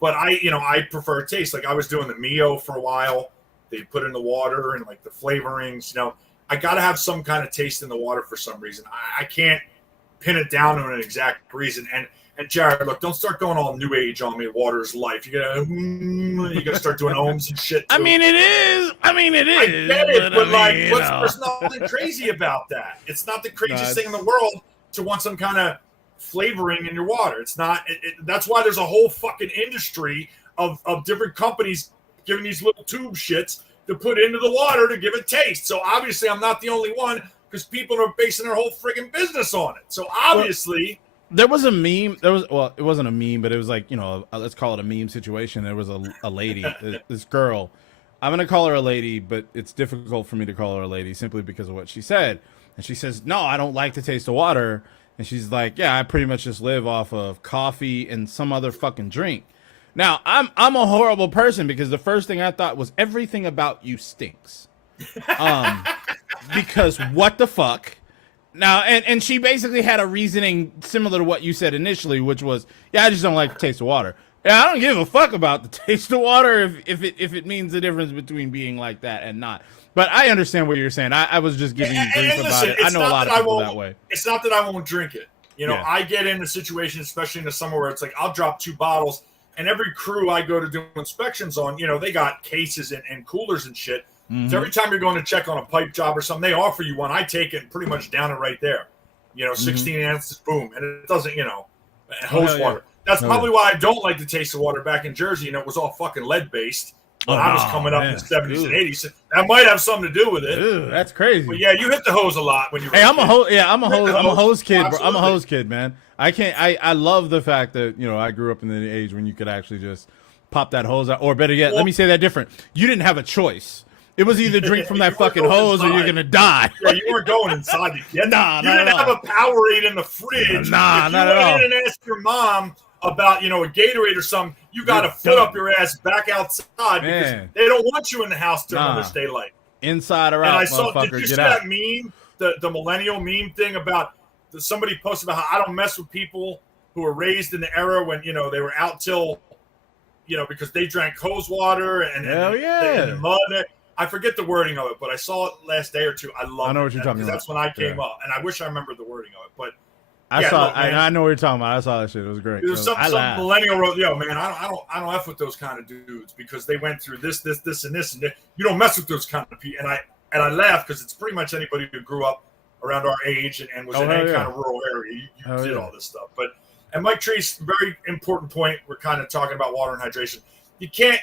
But I prefer taste. Like I was doing the Mio for a while. They put in the water and like the flavorings, I got to have some kind of taste in the water for some reason. I can't pin it down to an exact reason. And Jared, look, don't start going all new age on me. Water's life. You gotta start doing ohms and shit. Too. I mean, it is. I get it, but there's nothing crazy about that. It's not the craziest thing in the world to want some kind of flavoring in your water. It's not. That's why there's a whole fucking industry of different companies giving these little tube shits to put into the water to give it taste. So obviously, I'm not the only one because people are basing their whole friggin' business on it. So obviously. There was a meme. It wasn't a meme, but it was like, let's call it a meme situation. There was a lady, this girl. I'm going to call her a lady, but it's difficult for me to call her a lady simply because of what she said. And she says, no, I don't like the taste of water. And she's like, yeah, I pretty much just live off of coffee and some other fucking drink. Now, I'm a horrible person because the first thing I thought was everything about you stinks. Because what the fuck? Now, and she basically had a reasoning similar to what you said initially, which was, yeah, I just don't like the taste of water. Yeah, I don't give a fuck about the taste of water if it means the difference between being like that and not. But I understand what you're saying. I was just giving you grief about it. I know a lot of people that way. It's not that I won't drink it. I get into situations, especially in the summer, where it's like I'll drop 2 bottles, and every crew I go to do inspections on, they got cases and coolers and shit. Mm-hmm. So every time you're going to check on a pipe job or something, they offer you one. I take it and pretty much down it right there. 16 ounces, boom. And it doesn't, hose water. That's probably why I don't like the taste of water back in Jersey. It was all fucking lead based when I was coming up in the 70s and 80s. That might have something to do with it. Ew, that's crazy. But yeah, you hit the hose a lot when you were. Hey, I'm a hose kid, bro. Absolutely. I'm a hose kid, man. I love the fact that, I grew up in the age when you could actually just pop that hose out. Or better yet, let me say that different. You didn't have a choice. It was either drink from that fucking hose or you're gonna die. Yeah, you weren't going inside to get Nah, you didn't have a Powerade in the fridge. Nah, if not you at went all. in and asked your mom about, a Gatorade or something, you got to foot up your ass back outside because they don't want you in the house during Mother's Day light. Inside or And out, I saw, motherfucker, did you get see out. that meme, the millennial meme thing about somebody posted about how I don't mess with people who were raised in the era when, they were out till, because they drank hose water and the mud. I forget the wording of it, but I saw it last day or two. I know what you're talking about. That's when I came up, and I wish I remembered the wording of it. But I know what you're talking about. I saw that shit. It was great. There's some millennial wrote, "Yo, man, I don't f with those kind of dudes because they went through this, and this, and you don't mess with those kind of people." And I laugh because it's pretty much anybody who grew up around our age and was in any kind of rural area. You did all this stuff. And Mike Treese, very important point. We're kind of talking about water and hydration. You can't,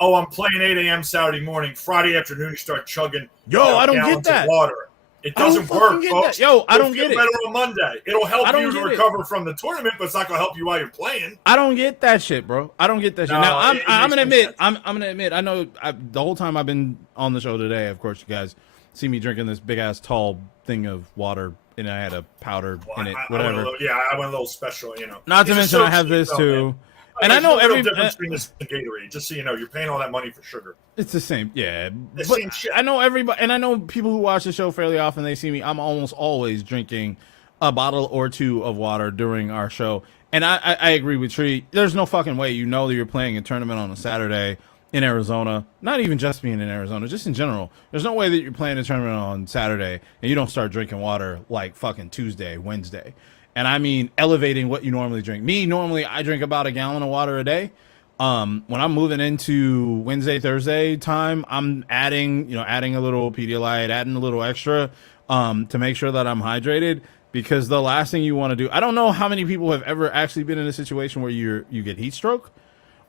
I'm playing 8 a.m. Saturday morning, Friday afternoon, you start chugging. I don't get that. Water. It doesn't work, folks. I don't get it. Better on Monday. It'll help you to recover from the tournament, but it's not going to help you while you're playing. I don't get that shit, bro. I don't get that shit. No, now, I'm gonna admit. I'm gonna admit. I know the whole time I've been on the show today. Of course, you guys see me drinking this big ass tall thing of water, and I had a powder in it. Whatever. I went a little special. Not to mention, I have this too. Man. And I know every difference between this and Gatorade. Just so you know, you're paying all that money for sugar. It's the same, yeah. The same shit. I know everybody, and I know people who watch the show fairly often. They see me. I'm almost always drinking a bottle or two of water during our show, and I agree with Tree. There's no fucking way that you're playing a tournament on a Saturday in Arizona. Not even just being in Arizona, just in general. There's no way that you're playing a tournament on Saturday and you don't start drinking water like fucking Tuesday, Wednesday. And I mean, elevating what you normally drink. Normally I drink about a gallon of water a day. When I'm moving into Wednesday, Thursday time, I'm adding a little Pedialyte, adding a little extra, to make sure that I'm hydrated, because the last thing you want to do, I don't know how many people have ever actually been in a situation where you get heat stroke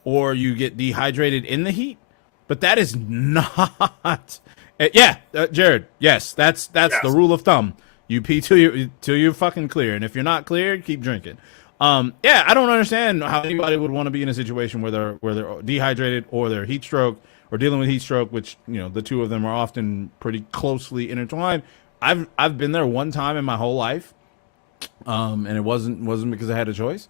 or you get dehydrated in the heat, but that is not, Jared. Yes, that's the rule of thumb. You pee till you're fucking clear, and if you're not clear, keep drinking. I don't understand how anybody would want to be in a situation where they're dehydrated or they're heat stroke or dealing with heat stroke, which the two of them are often pretty closely intertwined. I've been there one time in my whole life, and it wasn't because I had a choice.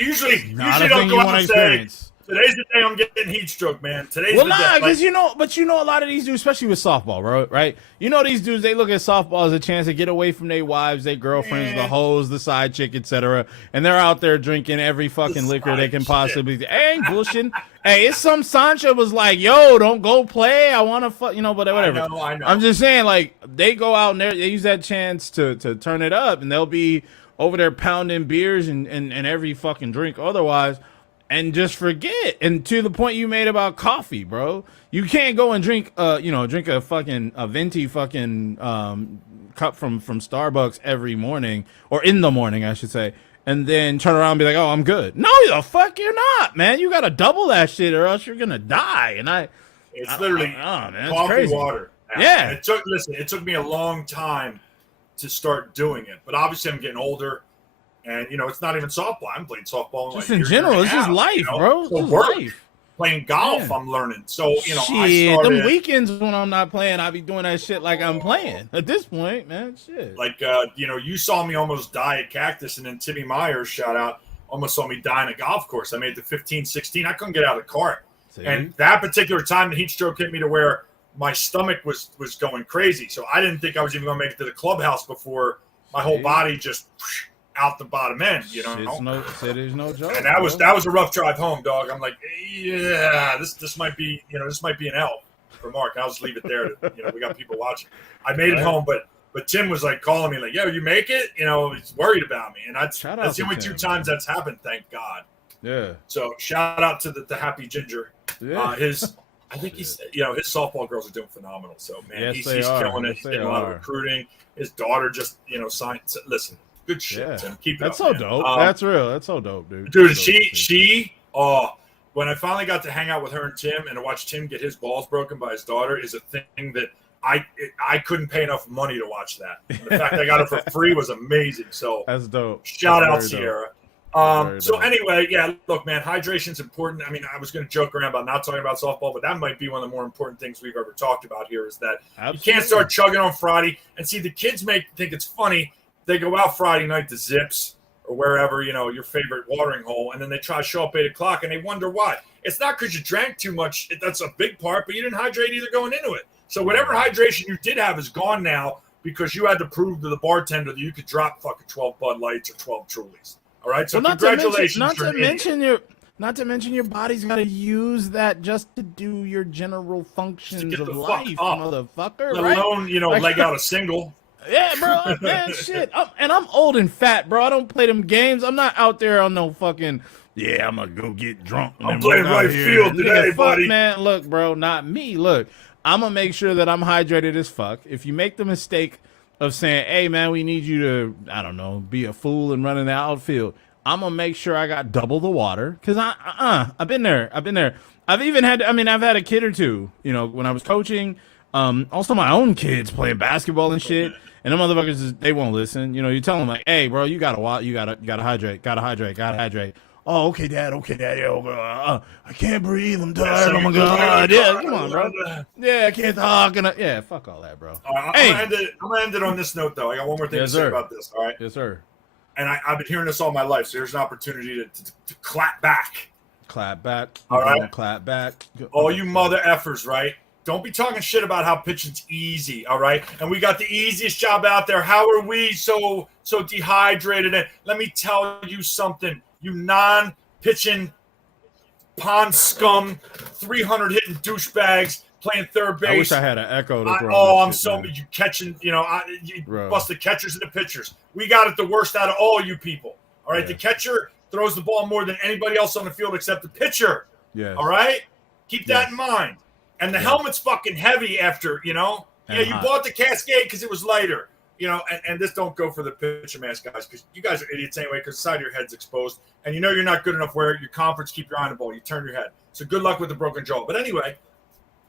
Usually don't go out and say, today's the day I'm getting heat stroke, man. Today's the day. Because a lot of these dudes, especially with softball, bro, right? These dudes, they look at softball as a chance to get away from their wives, their girlfriends, the hoes, the side chick, etc. And they're out there drinking every fucking liquor they can possibly. I ain't bullshitting. Hey, it's some Sancha was like, yo, don't go play. I want to fuck, but whatever. I know. I'm just saying, like, they go out and they use that chance to turn it up, and they'll be over there pounding beers and every fucking drink otherwise. And just forget. And to the point you made about coffee, bro, you can't go and drink a fucking venti fucking cup from Starbucks every morning, or in the morning, I should say, and then turn around and be like, oh, I'm good. No, the fuck you're not, man. You gotta double that shit, or else you're gonna die. And it's literally man, coffee, crazy. water. Yeah. And it took me a long time to start doing it, but obviously I'm getting older. And, it's not even softball. I'm playing softball. Just in general, it's just life, bro. It's just life. Playing golf, I'm learning. So, shit, I started. Them weekends when I'm not playing, I be doing that shit like I'm playing. At this point, man, shit. Like, you saw me almost die at Cactus, and then Timmy Myers, shout out, almost saw me die in a golf course. I made it to 15, 16. I couldn't get out of the cart. See? And that particular time, the heat stroke hit me to where my stomach was going crazy. So I didn't think I was even going to make it to the clubhouse before my whole body just out the bottom end, It is no joke. And that was a rough drive home, dog. I'm like, yeah, this might be an L for Mark. I'll just leave it there. We got people watching. I made it home, but Tim was like calling me like, yo, you make it? He's worried about me, and that's the only two times that's happened. Thank God. Yeah. So shout out to the happy Ginger. Yeah. I think he's his softball girls are doing phenomenal. So man, he's killing it. He's getting a lot of recruiting. His daughter just signed. Listen. Good shit, Yeah. Tim. Keep it That's up, so man. dope. That's real. That's so dope, dude. Dude, That's dope to see. when I finally got to hang out with her and Tim and to watch Tim get his balls broken by his daughter is a thing that I couldn't pay enough money to watch that. And the fact I got it for free was amazing. So That's dope. shout out That's very Sierra. Very So dope. anyway, yeah, look, man, hydration's important. I mean, I was going to joke around about not talking about softball, but that might be one of the more important things we've ever talked about here is that you can't start chugging on Friday. And see, the kids think it's funny. They go out Friday night to Zips or wherever, your favorite watering hole, and then they try to show up 8 o'clock and they wonder why. It's not because you drank too much. That's a big part, but you didn't hydrate either going into it. So whatever hydration you did have is gone now because you had to prove to the bartender that you could drop fucking 12 Bud Lights or 12 Trulies. All right, so congratulations. Not to mention your body's got to use that just to do your general functions of life, motherfucker. Let right? alone, leg out a single. Yeah, bro, man, shit. And I'm old and fat, bro. I don't play them games. I'm not out there on no fucking. Yeah, I'm gonna go get drunk. I'm playing right field today, buddy. Man, look, bro, not me. Look, I'm gonna make sure that I'm hydrated as fuck. If you make the mistake of saying, "Hey, man, we need you to, I don't know, be a fool and run in the outfield," I'm gonna make sure I got double the water because I've been there. I've even had. I've had a kid or two. When I was coaching. Also my own kids playing basketball and shit. And them motherfuckers, they won't listen. You tell them like, "Hey, bro, you gotta hydrate. Oh, okay, Dad. Yeah, I can't breathe. I'm tired. Oh my God. Yeah, come on, bro. Yeah, I can't talk. Yeah, fuck all that, bro. All right, Hey. I'm gonna end it on this note, though. I got one more thing to say about this. All right. Yes, sir. And I've been hearing this all my life, so here's an opportunity to clap back. Clap back. All right. Clap back. All you mother effers, right? Don't be talking shit about how pitching's easy, all right? And we got the easiest job out there. How are we so dehydrated? And let me tell you something, you non-pitching pond scum, 300 hitting douchebags playing third base. I wish I had an echo to throw. I'm so you catching, you bust the catchers and the pitchers. We got it the worst out of all you people, all right? Yeah. The catcher throws the ball more than anybody else on the field except the pitcher, Yeah. all right? Keep that in mind. And the helmet's fucking heavy after, you hot. bought the Cascade because it was lighter, and this don't go for the pitcher mask guys because you guys are idiots anyway because the side of your head's exposed. And you're not good enough where your conference keep your eye on the ball. You turn your head. So good luck with the broken jaw. But anyway,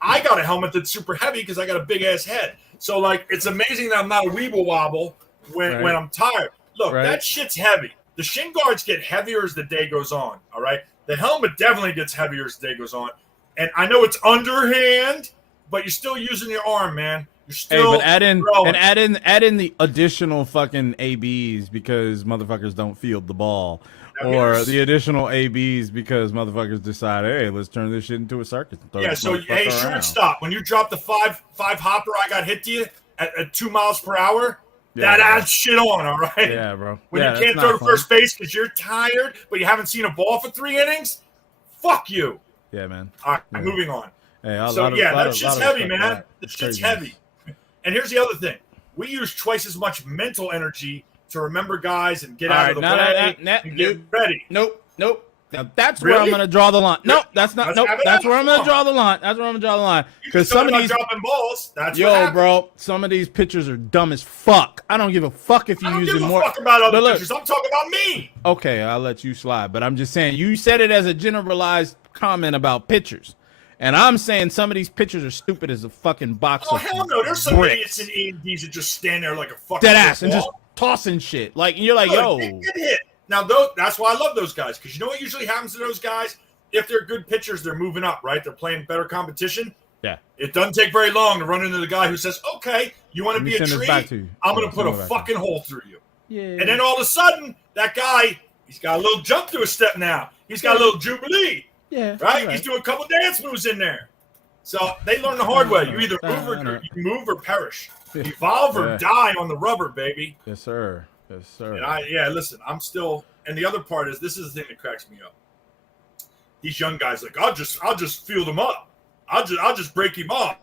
I got a helmet that's super heavy because I got a big-ass head. So, it's amazing that I'm not a weeble wobble when I'm tired. Look, that shit's heavy. The shin guards get heavier as the day goes on, all right? The helmet definitely gets heavier as the day goes on. And I know it's underhand, but you're still using your arm, man. You're still but add in throwing. and add in the additional fucking ABs because motherfuckers don't field the ball, or the additional ABs because motherfuckers decide, hey, let's turn this shit into a circus. Yeah. So hey, shortstop, when you drop the five hopper, I got hit to you at 2 miles per hour. That adds shit on, all right. Yeah, bro. When you can't throw to first base because you're tired, but you haven't seen a ball for 3 innings, fuck you. Yeah, man. All right, moving on. Hey, that shit's heavy, man. That shit's heavy. And here's the other thing. We use twice as much mental energy to remember guys and get out of the way and get ready. Nope. Now that's where I'm going to draw the line. Nope, that's not. Nope, that's where I'm going to draw the line. Because some of these dropping balls. That's bro, some of these pitchers are dumb as fuck. I don't give a fuck if you use it more. I don't give a fuck about other pitchers. I'm talking about me. Okay, I'll let you slide. But I'm just saying, you said it as a generalized comment about pitchers. And I'm saying some of these pitchers are stupid as a fucking box of hell no. There's some bricks. idiots in A&Ds that just stand there like a fucking dead ass and just tossing shit. Like, you're like, yo. Get hit. Now, that's why I love those guys, because you know what usually happens to those guys? If they're good pitchers, they're moving up, right? They're playing better competition. Yeah. It doesn't take very long to run into the guy who says, okay, you want to be a tree? I'm going to put a fucking hole through you. Yeah. And then all of a sudden, that guy, he's got a little jump to his step now. He's got a little jubilee. Yeah. Right? He's doing a couple dance moves in there. So they learn the hard way. You either move or perish. Evolve or die on the rubber, baby. Yes, sir. And listen, I'm still, and the other part is, this is the thing that cracks me up. These young guys like, I'll just field him up. I'll just break him off.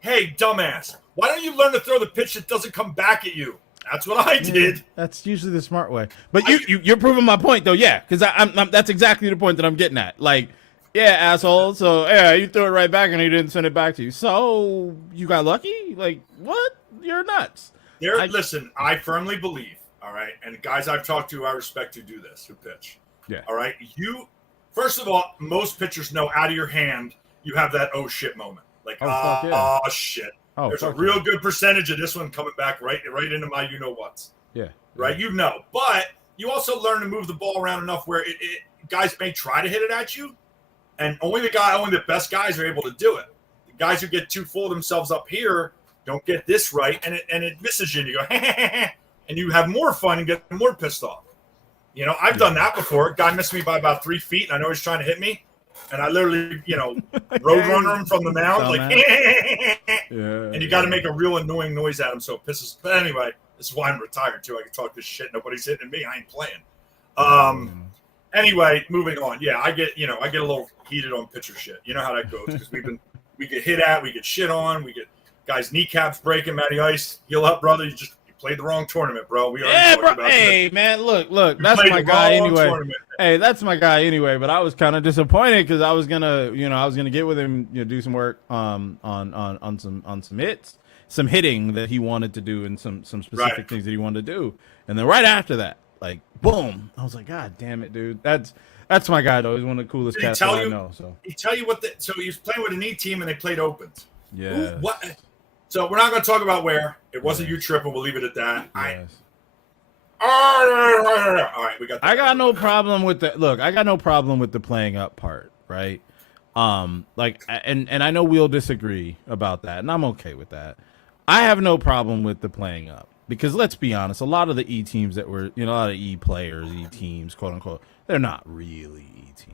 Hey, dumbass, why don't you learn to throw the pitch that doesn't come back at you? That's what I did. That's usually the smart way. But you're proving my point though, yeah, because I'm that's exactly the point that I'm getting at. Like, yeah, asshole. So yeah, you threw it right back and he didn't send it back to you. So you got lucky? Like, what? You're nuts. Listen, I firmly believe. All right. right? And guys I've talked to, I respect who do this, who pitch. Yeah. All right. First of all, most pitchers know out of your hand, you have that oh shit moment. Like, fuck yeah. Shit. Oh, There's a fuck real yeah. good percentage of this one coming back right into my you know what's. Yeah. Right? You know. But you also learn to move the ball around enough where guys may try to hit it at you, and only the best guys are able to do it. The guys who get too full of themselves up here don't get this right, and it misses you, and you go, and you have more fun and get more pissed off. You know, I've done that before. Guy missed me by about 3 feet, and I know he's trying to hit me. And I literally, roadrunner him from the mound, like, and you got to make a real annoying noise at him so it pisses. But anyway, this is why I'm retired, too. I can talk this shit. Nobody's hitting me. I ain't playing. Anyway, moving on. Yeah, I get a little heated on pitcher shit. You know how that goes because we get hit at, we get shit on, we get guys' kneecaps breaking, Matty Ice. Heal up, brother. You played the wrong tournament, bro. We already talked about hey, it. man, look, that's my guy anyway. Hey, that's my guy anyway. But I was kind of disappointed because I was gonna get with him, do some work on some hits, some hitting that he wanted to do, and some specific things that he wanted to do. And then right after that, like boom, I was like, God damn it, dude. That's my guy though. He's one of the coolest cats that I know. So he tell you so he was playing with an E team and they played opens. Yeah. What? So we're not going to talk about where. It wasn't you tripping. We'll leave it at that. Yes. All right, we got that. I got no problem with the playing up part, right? And I know we'll disagree about that, and I'm okay with that. I have no problem with the playing up because let's be honest, a lot of the E teams that were, a lot of E players, E teams, quote unquote, they're not really E teams.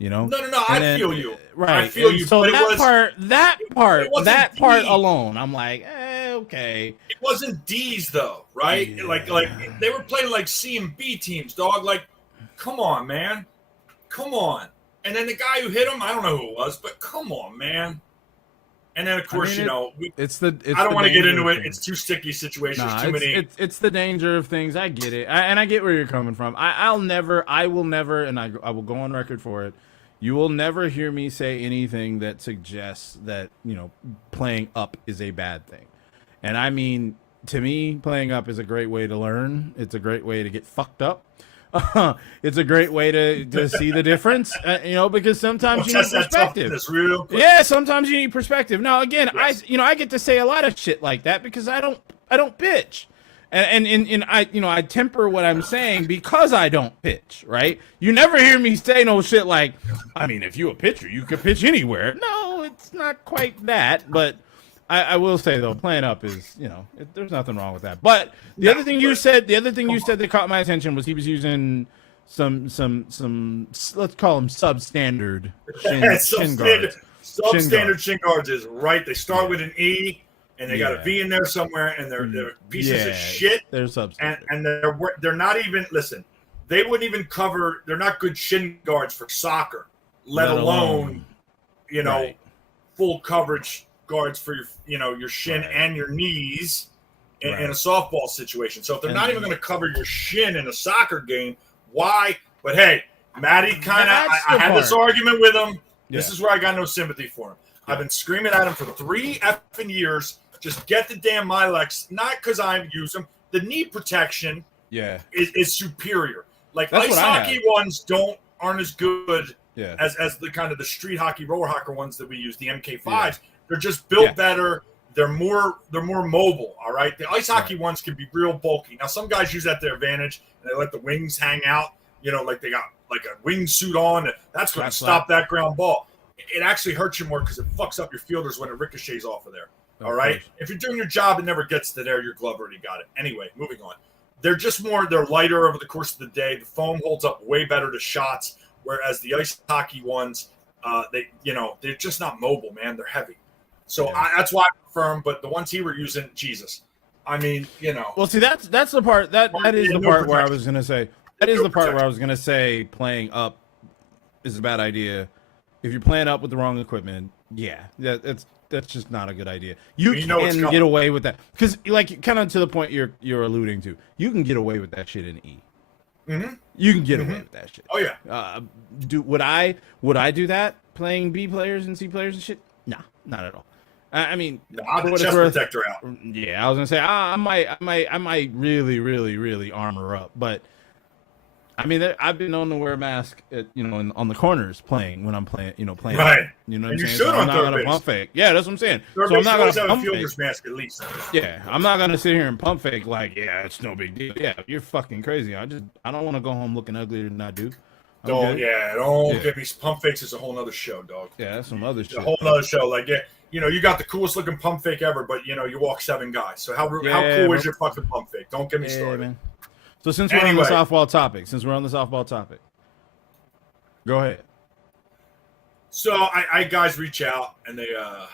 No, I feel you. Right. I feel you. So that part D. alone, I'm like, okay. It wasn't D's though, right? Yeah. Like they were playing like C and B teams, dog. Like, come on, man. Come on. And then the guy who hit him, I don't know who it was, but come on, man. And then of course, I don't want to get into it. It's too sticky situations, too many. It's the danger of things. I get it. And I get where you're coming from. I will never, and I will go on record for it. You will never hear me say anything that suggests that, playing up is a bad thing. And I mean, to me, playing up is a great way to learn. It's a great way to get fucked up. It's a great way to see the difference, because sometimes you need perspective. Yeah, sometimes you need perspective. Now, again, yes. I get to say a lot of shit like that because I don't pitch. And I temper what I'm saying because I don't pitch, right? You never hear me say no shit like, I mean, if you're a pitcher, you could pitch anywhere. No, it's not quite that, but I will say though, playing up is, there's nothing wrong with that. But the other thing you said that caught my attention was he was using some let's call them substandard shin guards. Substandard shin guards is right. They start with an E. And they got a V in there somewhere, and they're pieces of shit. They're substandard. And they're not even, listen, they wouldn't even cover, they're not good shin guards for soccer, let alone full coverage guards for your shin and your knees in a softball situation. So if they're not even going to cover your shin in a soccer game, why? But hey, Matty I had this argument with him. Yeah. This is where I got no sympathy for him. Yeah. I've been screaming at him for 3 effing years. Just get the damn Milex, not because I use them. The knee protection is superior. Like that's ice hockey ones aren't as good as the kind of the street hockey, roller hockey ones that we use, the MK5s. Yeah. They're just built better. They're more mobile, all right? The ice hockey ones can be real bulky. Now, some guys use that to their advantage, and they let the wings hang out, like they got like a wingsuit on. That's going to stop that ground ball. It actually hurts you more because it fucks up your fielders when it ricochets off of there. All right. If you're doing your job, it never gets to there. Your glove already got it. Anyway, moving on. They're lighter over the course of the day. The foam holds up way better to shots, whereas the ice hockey ones, they're just not mobile, man. They're heavy. So that's why I prefer them. But the ones he were using, Jesus. I mean, Well, see, that's the part that is the part where I was gonna say where I was gonna say playing up is a bad idea. If you're playing up with the wrong equipment, that's just not a good idea. You can get away with that because, like, kind of to the point you're alluding to, you can get away with that shit in E. Mm-hmm. You can get away with that shit. Oh yeah. Would I do that playing B players and C players and shit? Nah, not at all. I mean, I'll for the what it's chest worth, protector out. yeah, I was gonna say I might really, really, really armor up, but I mean, I've been known to wear a mask, on the corners playing when I'm playing, playing. Right. You know what And I'm you saying? should So I'm on not third gonna base. pump fake. Yeah, that's what I'm saying. Third So I'm base not always gonna have a pump fake. fielder's mask at least. Yeah, I'm not gonna sit here and pump fake like, yeah, it's no big deal. Yeah, you're fucking crazy. I don't want to go home looking uglier than I do. Don't Yeah. get me. Pump fakes is a whole nother show, dog. Yeah, that's some other It's shit. a whole nother show. Like, yeah, you got the coolest looking pump fake ever, but you walk 7 guys. So how cool bro. is your fucking pump fake? Don't get me Yeah, started. man. So since we're on the softball topic, go ahead. So I guys reach out and they are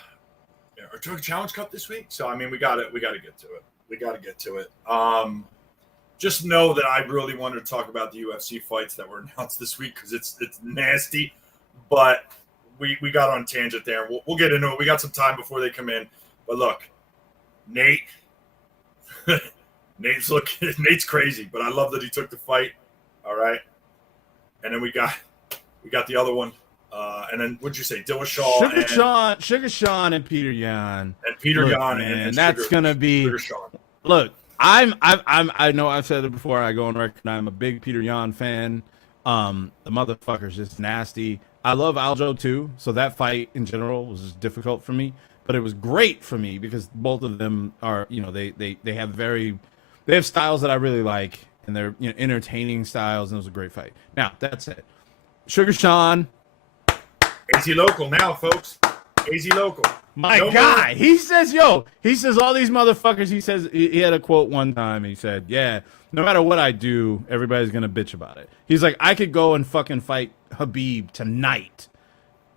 doing Challenge Cup this week. So I mean we gotta get to it. Just know that I really wanted to talk about the UFC fights that were announced this week because it's nasty, but we got on tangent there. We'll get into it. We got some time before they come in, but look, Nate, Nate's crazy, but I love that he took the fight. All right, and then we got the other one, and then what'd you say, Dillashaw, Sugar Sean, and Peter Yan. and Peter Look, Yan, man, and that's Sugar, gonna be. Sugar Sean. Look, I know I've said it before. I go on record. I'm a big Peter Yan fan. The motherfucker's just nasty. I love Aljo too, so that fight in general was just difficult for me. But it was great for me because both of them are, they have styles that I really like, and they're entertaining styles, and it was a great fight. Now that's it. Sugar Sean, AZ Local now, folks. AZ Local. my No guy. more. He says all these motherfuckers. He says he had a quote one time. He said, "Yeah, no matter what I do, everybody's gonna bitch about it." He's like, "I could go and fucking fight Habib tonight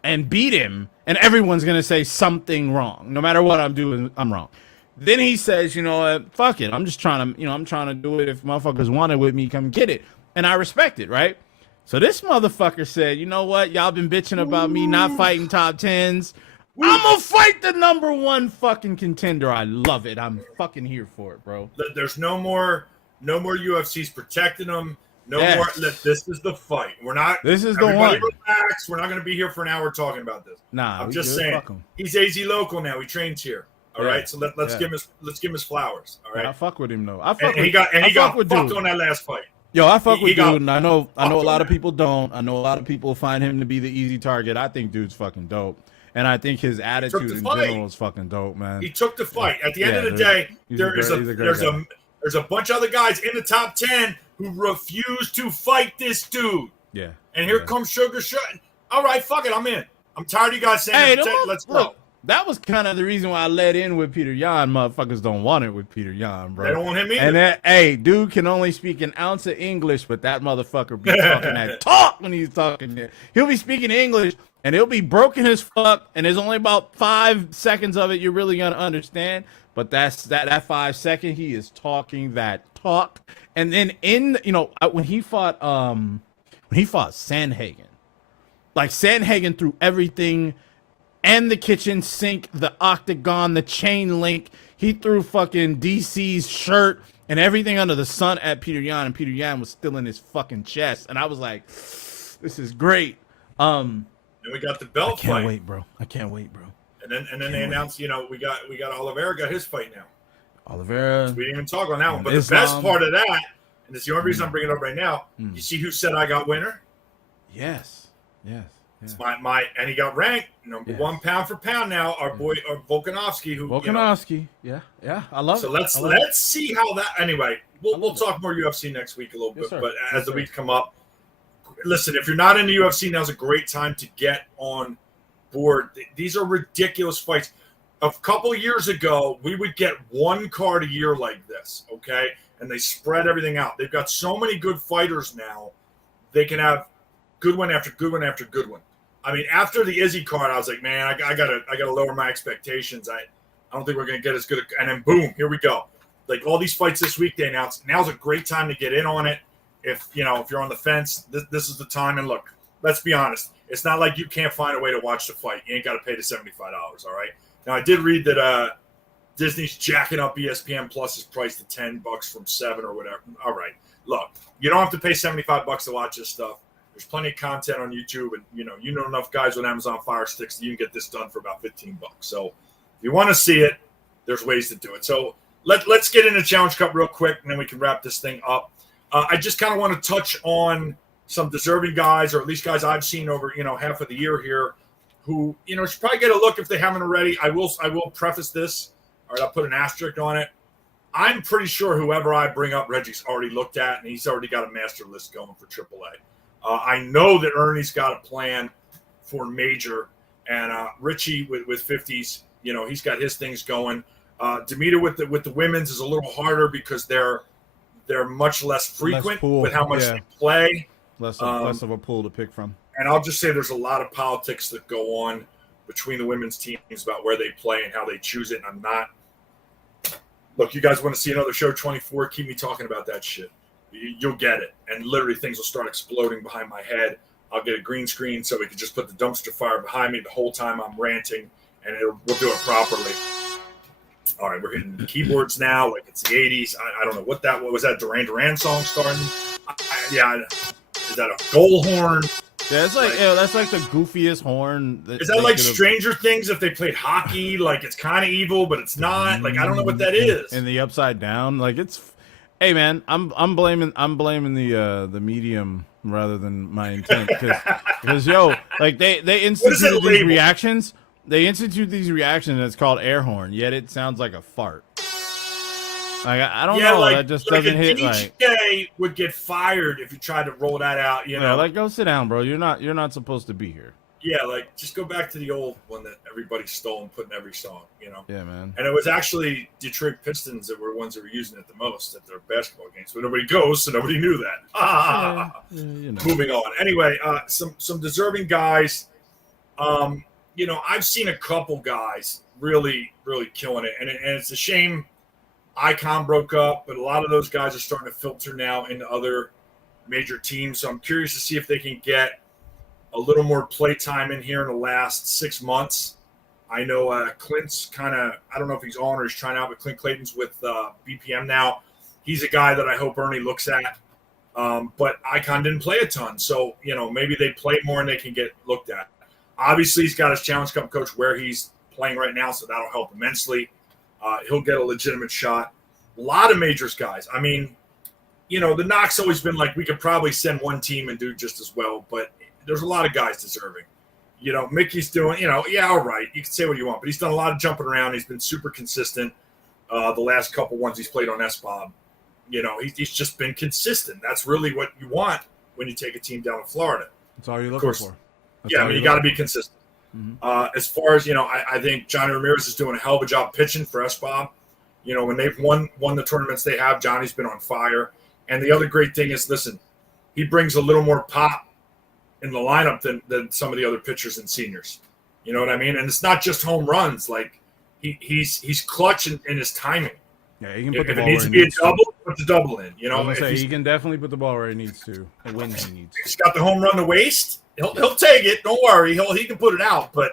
and beat him, and everyone's gonna say something wrong. No matter what I'm doing, I'm wrong." Then he says, "You know what? Fuck it. I'm just trying to, I'm trying to do it. If motherfuckers want it with me, come get it." And I respect it, right? So this motherfucker said, "You know what? Y'all been bitching about me not fighting top 10s. I'm gonna fight the number 1 fucking contender. I love it. I'm fucking here for it, bro." There's no more UFCs protecting them. No Yes. more. This is the fight. We're not. This is the everybody one. Relax. We're not going to be here for an hour talking about this. Nah, I'm we just good. saying. Fuck 'em. He's AZ Local now. He trains here. All Yeah. right. So let's Yeah. give him his flowers. All right. I fuck with him though. I fuck And with, he got I fuck with fucked dude. on that last fight. Yo, I fuck He with got dude, and I know a fucked lot on of people don't. I know a lot of people find him to be the easy target. I think dude's fucking dope, and I think his attitude the in fight. general is fucking dope, man. He took the fight. At the end Yeah, of the dude. day, He's a great guy. there's a bunch of other guys in the top 10 who refuse to fight this dude. Yeah. And here yeah. comes Sugar Sean. All right, fuck it. I'm in. I'm tired of you guys saying Hey, let's go. look, that was kind of the reason why I let in with Peter Yan. Motherfuckers don't want it with Peter Yan, bro. They don't want him either. And that, hey, dude can only speak an ounce of English, but that motherfucker be talking that talk when he's talking there. He'll be speaking English, and he'll be broken as fuck, and there's only about 5 seconds of it you're really gonna understand. But that's that 5 second he is talking that talk, and then when he fought Sandhagen, like Sandhagen threw everything. And the kitchen sink, the octagon, the chain link. He threw fucking DC's shirt and everything under the sun at Peter Yan, and Peter Yan was still in his fucking chest. And I was like, this is great. And we got the belt I can't fight. wait, bro. I can't wait, bro. And then they announced, we got Oliveira got his fight now. Oliveira. We didn't even talk on that one. But Islam. the best part of that, and it's the only reason I'm bringing it up right now, you see who said I got winner? Yes. Yes. It's and he got ranked number 1 pound for pound now. Our boy Volkanovski, who Volkanovski. Yeah. I love it. So let's see how that. Anyway, we'll talk more UFC next week a little bit. sir. But Yes, as the sir. weeks come up, listen, if you're not in the UFC, now's a great time to get on board. These are ridiculous fights. A couple years ago, we would get 1 card a year like this, okay? And they spread everything out. They've got so many good fighters now. They can have good one after good one after good one. I mean, after the Izzy card, I was like, man, I gotta lower my expectations. I don't think we're gonna get as good. And then boom, here we go. Like all these fights this week, they announced. Now's a great time to get in on it. If you're on the fence, this is the time. And look, let's be honest. It's not like you can't find a way to watch the fight. You ain't got to pay the $75. All right. Now I did read that Disney's jacking up ESPN Plus's price to $10 from $7 or whatever. All right. Look, you don't have to pay $75 to watch this stuff. There's plenty of content on YouTube, and you know enough guys with Amazon Fire Sticks that you can get this done for about $15. So you want to see it, there's ways to do it. So let's get into Challenge Cup real quick, and then we can wrap this thing up. I just kind of want to touch on some deserving guys, or at least guys I've seen over half of the year here, who should probably get a look if they haven't already. I will preface this. All right, I'll put an asterisk on it. I'm pretty sure whoever I bring up, Reggie's already looked at, and he's already got a master list going for AAA. I know that Ernie's got a plan for major, and Richie with 50s, he's got his things going. Demeter with the women's is a little harder because they're much less frequent with how much they play. Less of a pool to pick from. And I'll just say there's a lot of politics that go on between the women's teams about where they play and how they choose it. And I'm not. Look, you guys want to see another show 24? Keep me talking about that shit. You'll get it. And literally things will start exploding behind my head. I'll get a green screen so we can just put the dumpster fire behind me the whole time I'm ranting, and we'll do it properly. All right, we're hitting keyboards now like it's the 80s. I don't know what was that Duran Duran song starting? Is that a goal horn? Yeah, it's that's like the goofiest horn. Is that like Stranger Things if they played hockey? Like it's kind of evil, but it's not. Like I don't know what that is. And the upside down, like it's. Hey man, I'm blaming the medium rather than my intent because like they instituted these reactions. They institute these reactions, and it's called air horn. Yet it sounds like a fart. Like I don't know. Like, that just like doesn't hit. DJ would get fired if you tried to roll that out. Yeah, like go sit down, bro. You're not supposed to be here. Yeah, like just go back to the old one that everybody stole and put in every song. Yeah, man. And it was actually Detroit Pistons that were ones that were using it the most at their basketball games. But nobody goes, so nobody knew that. Moving on. Anyway, some deserving guys. I've seen a couple guys really, really killing it, and it's a shame Icon broke up, but a lot of those guys are starting to filter now into other major teams. So I'm curious to see if they can get a little more play time in here in the last 6 months. I know Clint's kind of, I don't know if he's on or he's trying out, but Clint Clayton's with BPM now. He's a guy that I hope Ernie looks at. But Icon didn't play a ton. So, maybe they play more and they can get looked at. Obviously, he's got his Challenge Cup coach where he's playing right now, so that'll help immensely. He'll get a legitimate shot. A lot of majors guys. I mean, the knock's always been like we could probably send one team and do just as well, but there's a lot of guys deserving. Mickey's doing, all right. You can say what you want, but he's done a lot of jumping around. He's been super consistent the last couple ones he's played on SBOB. He's just been consistent. That's really what you want when you take a team down in Florida. That's all you're looking for. You got to be consistent. Mm-hmm. As far as, I think Johnny Ramirez is doing a hell of a job pitching for SBOB. When they've won the tournaments they have, Johnny's been on fire. And the other great thing is, listen, he brings a little more pop in the lineup than some of the other pitchers and seniors. You know what I mean? And it's not just home runs. Like he's clutch in his timing. Yeah, he can put if the ball it needs where to be a double, put the double in. He can definitely put the ball where he needs to when he needs to. He's got the home run to waste. He'll take it. Don't worry. He can put it out, but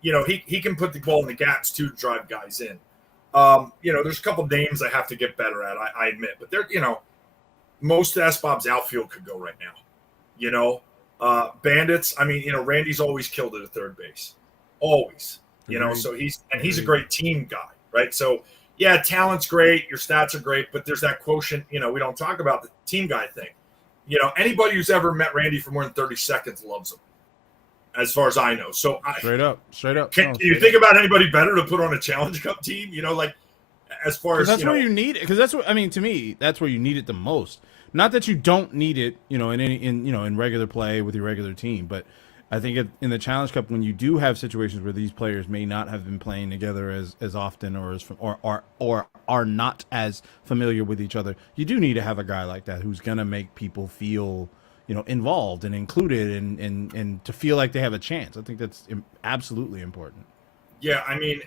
he can put the ball in the gaps too to drive guys in. There's a couple names I have to get better at. I admit, but they're most of SBOB's outfield could go right now. Bandits. I mean, Randy's always killed it at third base, always. So he's a great team guy, right? So yeah, talent's great, your stats are great, but there's that quotient. We don't talk about the team guy thing. Anybody who's ever met Randy for more than 30 seconds loves him, as far as I know. So straight up. Can you think about anybody better to put on a Challenge Cup team? As far as that's where you need it, because that's what I mean. To me, that's where you need it the most. Not that you don't need it, in regular play with your regular team, but I think in the Challenge Cup, when you do have situations where these players may not have been playing together as often or are not as familiar with each other, you do need to have a guy like that who's gonna make people feel involved and included and to feel like they have a chance. I think that's absolutely important. Yeah, I mean,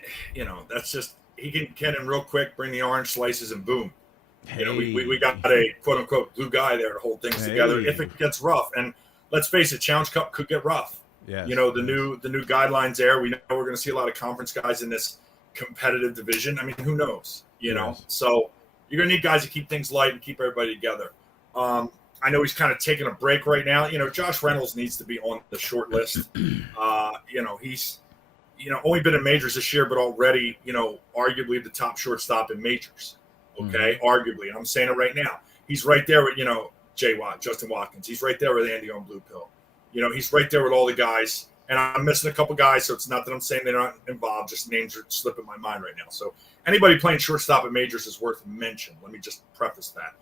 that's just he can get him real quick, bring the orange slices, and boom. We got a quote unquote glue guy there to hold things together if it gets rough. And let's face it, Challenge Cup could get rough. Yeah. The new guidelines there. We know we're going to see a lot of conference guys in this competitive division. I mean, who knows? So you're going to need guys to keep things light and keep everybody together. I know he's kind of taking a break right now. Josh Reynolds needs to be on the short list. only been in majors this year, but already, arguably the top shortstop in majors. Okay, arguably. And I'm saying it right now. He's right there with, Jay Watt, Justin Watkins. He's right there with Andy on Blue Pill. He's right there with all the guys. And I'm missing a couple guys, so it's not that I'm saying they're not involved. Just names are slipping my mind right now. So anybody playing shortstop at majors is worth mention. Let me just preface that.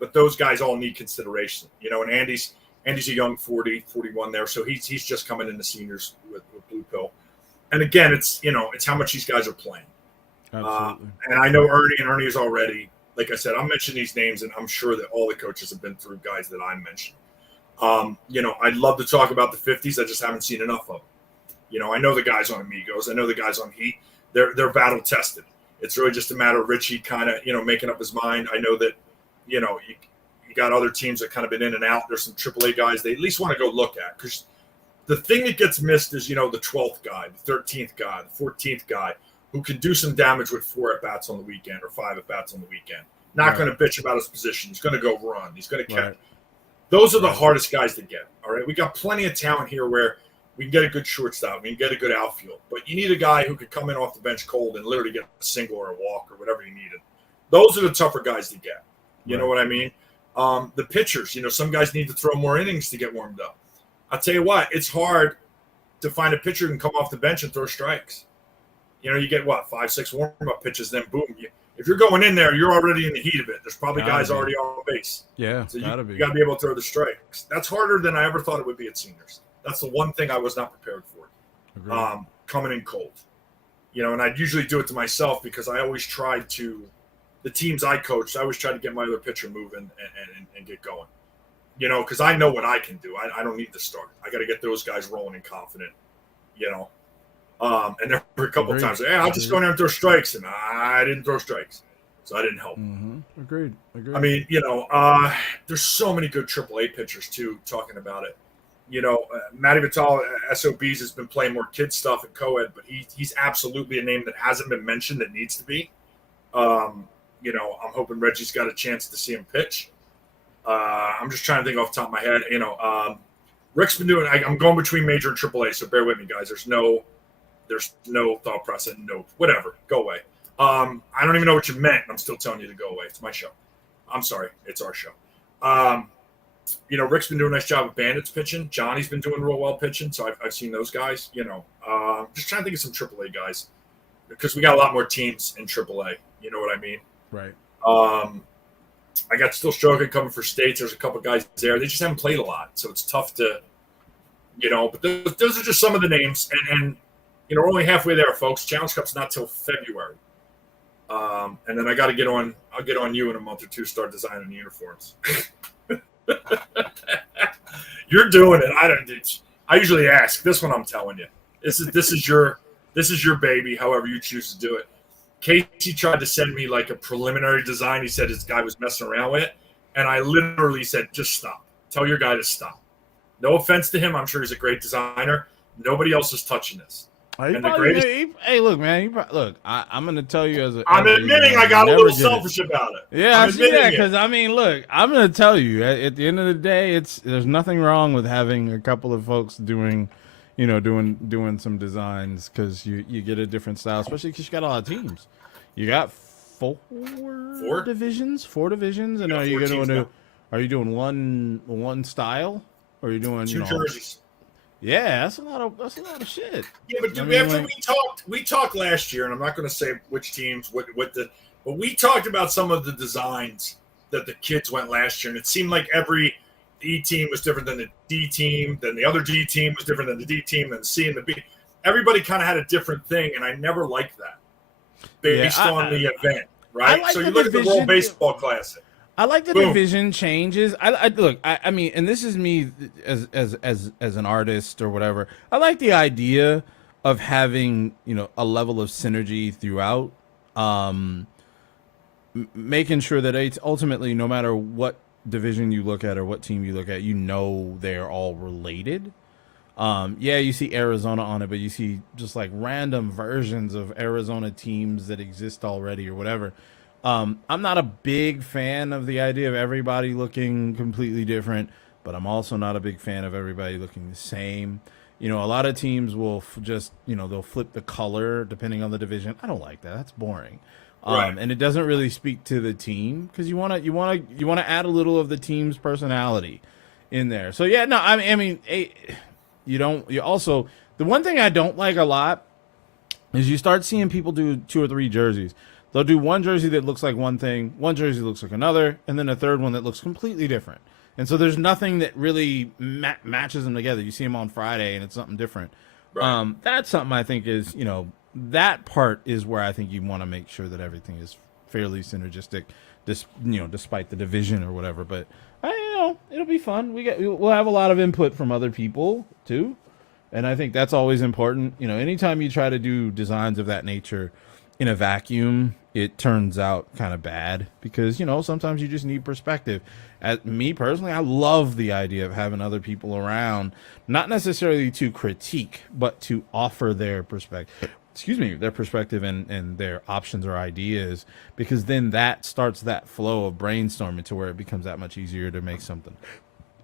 But those guys all need consideration. And Andy's a young 40, 41 there, so he's just coming into seniors with Blue Pill. And again, it's how much these guys are playing. Absolutely. And I know Ernie is already, like I said, I'm mentioning these names, and I'm sure that all the coaches have been through guys that I'm mentioning. I'd love to talk about the 50s. I just haven't seen enough of them. I know the guys on Amigos. I know the guys on Heat. They're battle tested. It's really just a matter of Richie kind of, making up his mind. I know that, you got other teams that kind of been in and out. There's some AAA guys they at least want to go look at, because the thing that gets missed is, the 12th guy, the 13th guy, the 14th guy who can do some damage with 4 at-bats on the weekend or 5 at-bats on the weekend. Not going to bitch about his position. He's going to go run. He's going to catch. Right. Those are the hardest guys to get, all right? We got plenty of talent here where we can get a good shortstop. We can get a good outfield. But you need a guy who could come in off the bench cold and literally get a single or a walk or whatever you needed. Those are the tougher guys to get. You know what I mean? The pitchers, some guys need to throw more innings to get warmed up. I'll tell you what, it's hard to find a pitcher who can come off the bench and throw strikes. You get, 5, 6 warm-up pitches, then boom. If you're going in there, you're already in the heat of it. There's probably guys already on base. Yeah, so you got to be able to throw the strikes. That's harder than I ever thought it would be at seniors. That's the one thing I was not prepared for. Coming in cold. And I'd usually do it to myself because I always tried to – the teams I coached, I always tried to get my other pitcher moving and get going. Because I know what I can do. I don't need to start. I got to get those guys rolling and confident, And there were a couple of times, I'll just go in there and throw strikes, and I didn't throw strikes, so I didn't help. Agreed. I mean, there's so many good AAA pitchers too. Talking about it, Matty Vital, SOBs has been playing more kid stuff at co-ed, but he's absolutely a name that hasn't been mentioned that needs to be. I'm hoping Reggie's got a chance to see him pitch. I'm just trying to think off the top of my head. Rick's been doing. I'm going between major and AAA, so bear with me, guys. There's no thought process. No, whatever. Go away. I don't even know what you meant. I'm still telling you to go away. It's my show. I'm sorry. It's our show. Rick's been doing a nice job of Bandits pitching. Johnny's been doing real well pitching. So I've seen those guys. Just trying to think of some AAA guys because we got a lot more teams in AAA. You know what I mean? Right. I got Still Stroking coming for states. There's a couple guys there. They just haven't played a lot, so it's tough to, But those are just some of the names, and we're only halfway there, folks. Challenge Cup's not till February, and then I got to get on. I'll get on you in a month or two. Start designing the uniforms. You're doing it. I usually ask. This one, I'm telling you. This is your baby. However you choose to do it. Casey tried to send me like a preliminary design. He said his guy was messing around with it. And I literally said, just stop. Tell your guy to stop. No offense to him. I'm sure he's a great designer. Nobody else is touching this. Hey, look, man. I'm going to tell you I'm admitting I got a little selfish about it. Yeah, I see that because, look, I'm going to tell you. At the end of the day, there's nothing wrong with having a couple of folks doing some designs because you get a different style, especially because you got a lot of teams. You got four divisions, and are you doing one style, or are you doing two jerseys? Yeah, that's a lot of shit. Yeah, but we talked last year, and I'm not going to say which teams, but we talked about some of the designs that the kids went last year, and it seemed like every E team was different than the D team, then the other D team was different than the D team, then the C and the B. Everybody kind of had a different thing, and I never liked that based on the event, right? Like so you look at the World Baseball Classic. I like the division changes. I mean, and this is me as an artist or whatever. I like the idea of having a level of synergy throughout, making sure that it's ultimately no matter what division you look at or what team you look at, they're all related. You see Arizona on it, but you see just like random versions of Arizona teams that exist already or whatever. I'm not a big fan of the idea of everybody looking completely different, but I'm also not a big fan of everybody looking the same. You know, a lot of teams will just, you know, they'll flip the color depending on the division. I don't like that. That's boring. Right. And it doesn't really speak to the team because you want to add a little of the team's personality in there. So yeah, no, I mean, you also, the one thing I don't like a lot is you start seeing people do 2 or 3 jerseys. They'll do one jersey that looks like one thing, one jersey looks like another, and then a third one that looks completely different. And so there's nothing that really matches them together. You see them on Friday, and it's something different. Right. That's something I think is, you know, that part is where I think you want to make sure that everything is fairly synergistic, despite the division or whatever. But it'll be fun. We'll have a lot of input from other people too, and I think that's always important. You know, anytime you try to do designs of that nature in a vacuum, it turns out kind of bad because, you know, sometimes you just need perspective. As me personally, I love the idea of having other people around, not necessarily to critique, but to offer their perspective. Their perspective and their options or ideas, because then that starts that flow of brainstorming to where it becomes that much easier to make something.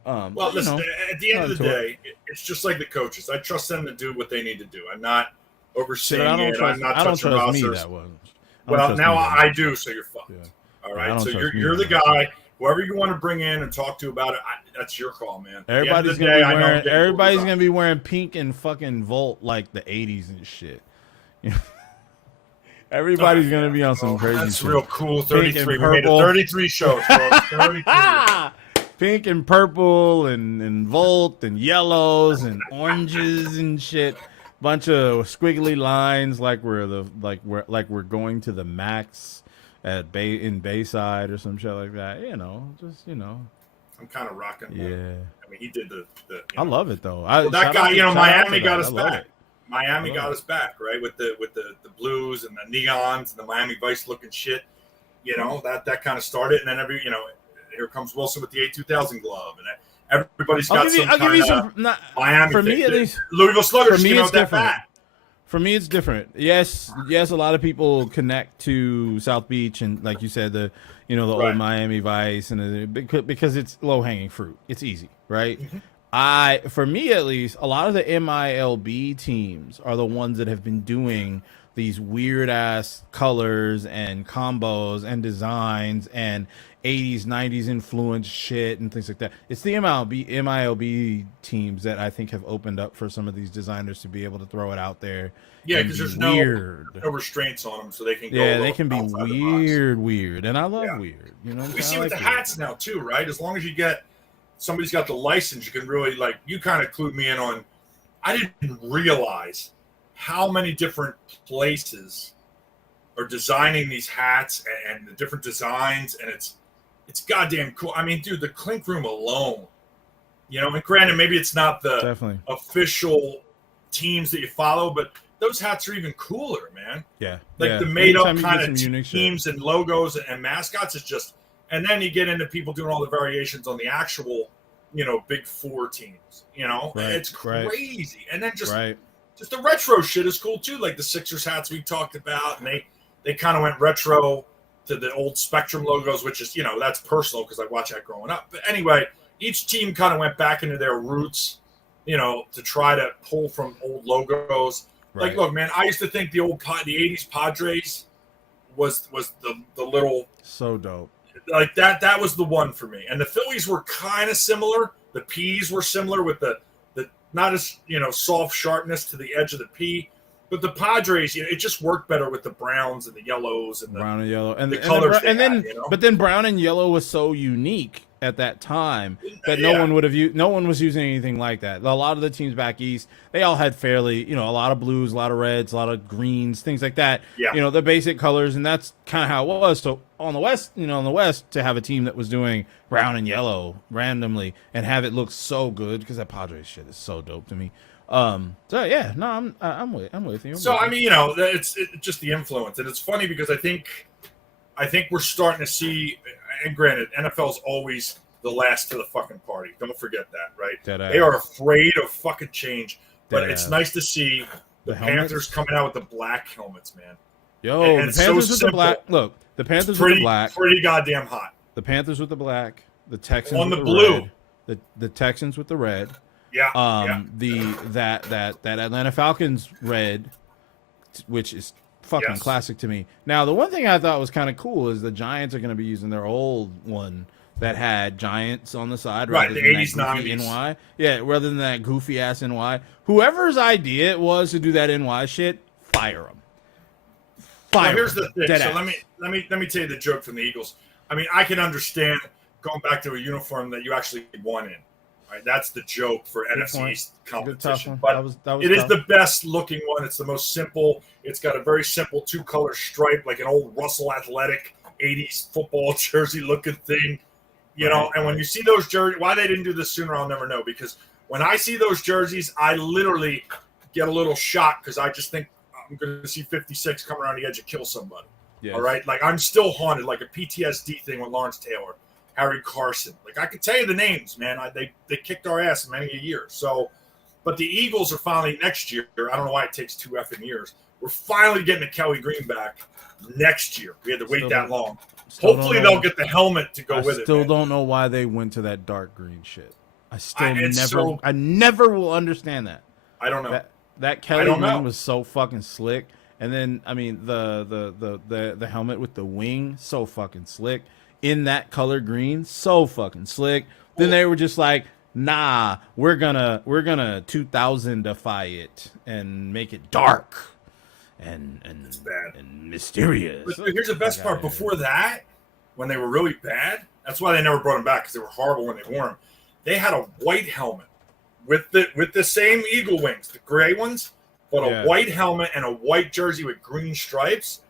Well, listen, at the end of the day, it's just like the coaches. I trust them to do what they need to do. I'm not overseeing it. I'm not touching rosters. Well, now I do, so you're fucked. Yeah. All right, so you're the guy. Whoever you want to bring in and talk to about it, that's your call, man. Everybody's gonna be wearing pink and fucking Volt like the '80s and shit. Everybody's gonna be on some crazy. That's shit. Real cool. 33. We made it 33 shows, bro. 33. Pink and purple and Volt and yellows and oranges and shit. Bunch of squiggly lines like we're going to the max at in Bayside or some shit like that. You know, I'm kind of rocking. Yeah. I mean, he did the I love it though. That guy, Miami got us back. Miami got us back, right? With the blues and the neons and the Miami Vice looking shit. You know, that kind of started, and then here comes Wilson with the A2000 glove, and everybody's got Miami. For me, at least, Louisville Sluggers came out that bat. For me, it's different. Yes, a lot of people connect to South Beach and, like you said, the old Miami Vice, and because it's low hanging fruit. It's easy, right? Mm-hmm. For me at least, a lot of the MILB teams are the ones that have been doing these weird ass colors and combos and designs and 80s, 90s influence shit and things like that. It's the MILB teams that I think have opened up for some of these designers to be able to throw it out there. Yeah, because there's no restraints on them, so they can go. Yeah, they can be weird, and I love weird. You know, we see with the hats now too, right? As long as you get somebody's got the license, you can really you kind of clued me in on. I didn't realize how many different places are designing these hats and the different designs, and it's goddamn cool. I mean, dude, the Clink Room alone, and granted, maybe it's not the official teams that you follow, but those hats are even cooler, man. Yeah. The made-up kind of teams and logos and mascots is just, and then you get into people doing all the variations on the actual, big four teams, it's crazy. And then just the retro shit is cool too. Like the Sixers hats we talked about, and they kind of went retro to the old Spectrum logos, which is, that's personal because I watched that growing up. But anyway, each team kind of went back into their roots, to try to pull from old logos. Right. Like, look, man, I used to think the 80s Padres was the little so dope. Like that was the one for me. And the Phillies were kind of similar. The P's were similar with the not as soft sharpness to the edge of the P. But the Padres, it just worked better with the browns and the yellows and the brown and yellow and the colors. But then brown and yellow was so unique at that time that no one was using anything like that. A lot of the teams back east, they all had fairly, a lot of blues, a lot of reds, a lot of greens, things like that. Yeah. The basic colors, and that's kind of how it was. So on the west, to have a team that was doing brown and yellow randomly and have it look so good, because that Padres shit is so dope to me. I'm with you. So I mean, it's just the influence, and it's funny because I think we're starting to see. And granted, NFL's always the last to the fucking party. Don't forget that, right? They are afraid of fucking change. But it's nice to see the Panthers coming out with the black helmets, man. And the Panthers with the black. Look, the Panthers with the black. Pretty goddamn hot. The Panthers with the black. The Texans on with the blue. Red, the Texans with the red. Yeah. That Atlanta Falcons red, which is fucking Yes. classic to me. Now, the one thing I thought was kind of cool is the Giants are going to be using their old one that had Giants on the side, Right, rather the than 80s, that goofy 90s. NY. Yeah, rather than that goofy ass NY. Whoever's idea it was to do that NY shit, fire them. Now, here's the thing. Dead So ass. let me tell you the joke from the Eagles. I mean, I can understand going back to a uniform that you actually won in. Right? That's the joke for NFC point. East Good tough competition. one. But That was it is tough. the best looking one. It's the most simple. It's got a very simple 2-color stripe, like an old Russell Athletic 80s football jersey looking thing. You know, and when you see those jerseys, why they didn't do this sooner, I'll never know. Because when I see those jerseys, I literally get a little shocked because I just think I'm going to see 56 come around the edge and kill somebody. Yes. All right, like I'm still haunted, like a PTSD thing with Lawrence Taylor, Harry Carson. Like I could tell you the names, man. They kicked our ass many a year. So, but the Eagles are finally next year. I don't know why it takes 2 effing years. We're finally getting a Kelly Green back next year. We had to wait Still that don't- long. Still Hopefully don't know- they'll get the helmet to go I with it. still man. don't know why they went to that dark green shit. It's I never will understand that. I don't know. That Kelly don't know. green was so fucking slick. And then I mean the helmet with the wing, so fucking slick. In that color green, so fucking slick. Then they were just like, nah, we're gonna 2000-ify it and make it dark and bad. and mysterious. But here's the best Fuck part. outta here. Before that, when they were really bad, that's why they never brought them back because they were horrible when they wore them. They had a white helmet with the same eagle wings, the gray ones, but Yeah. a white helmet and a white jersey with green stripes.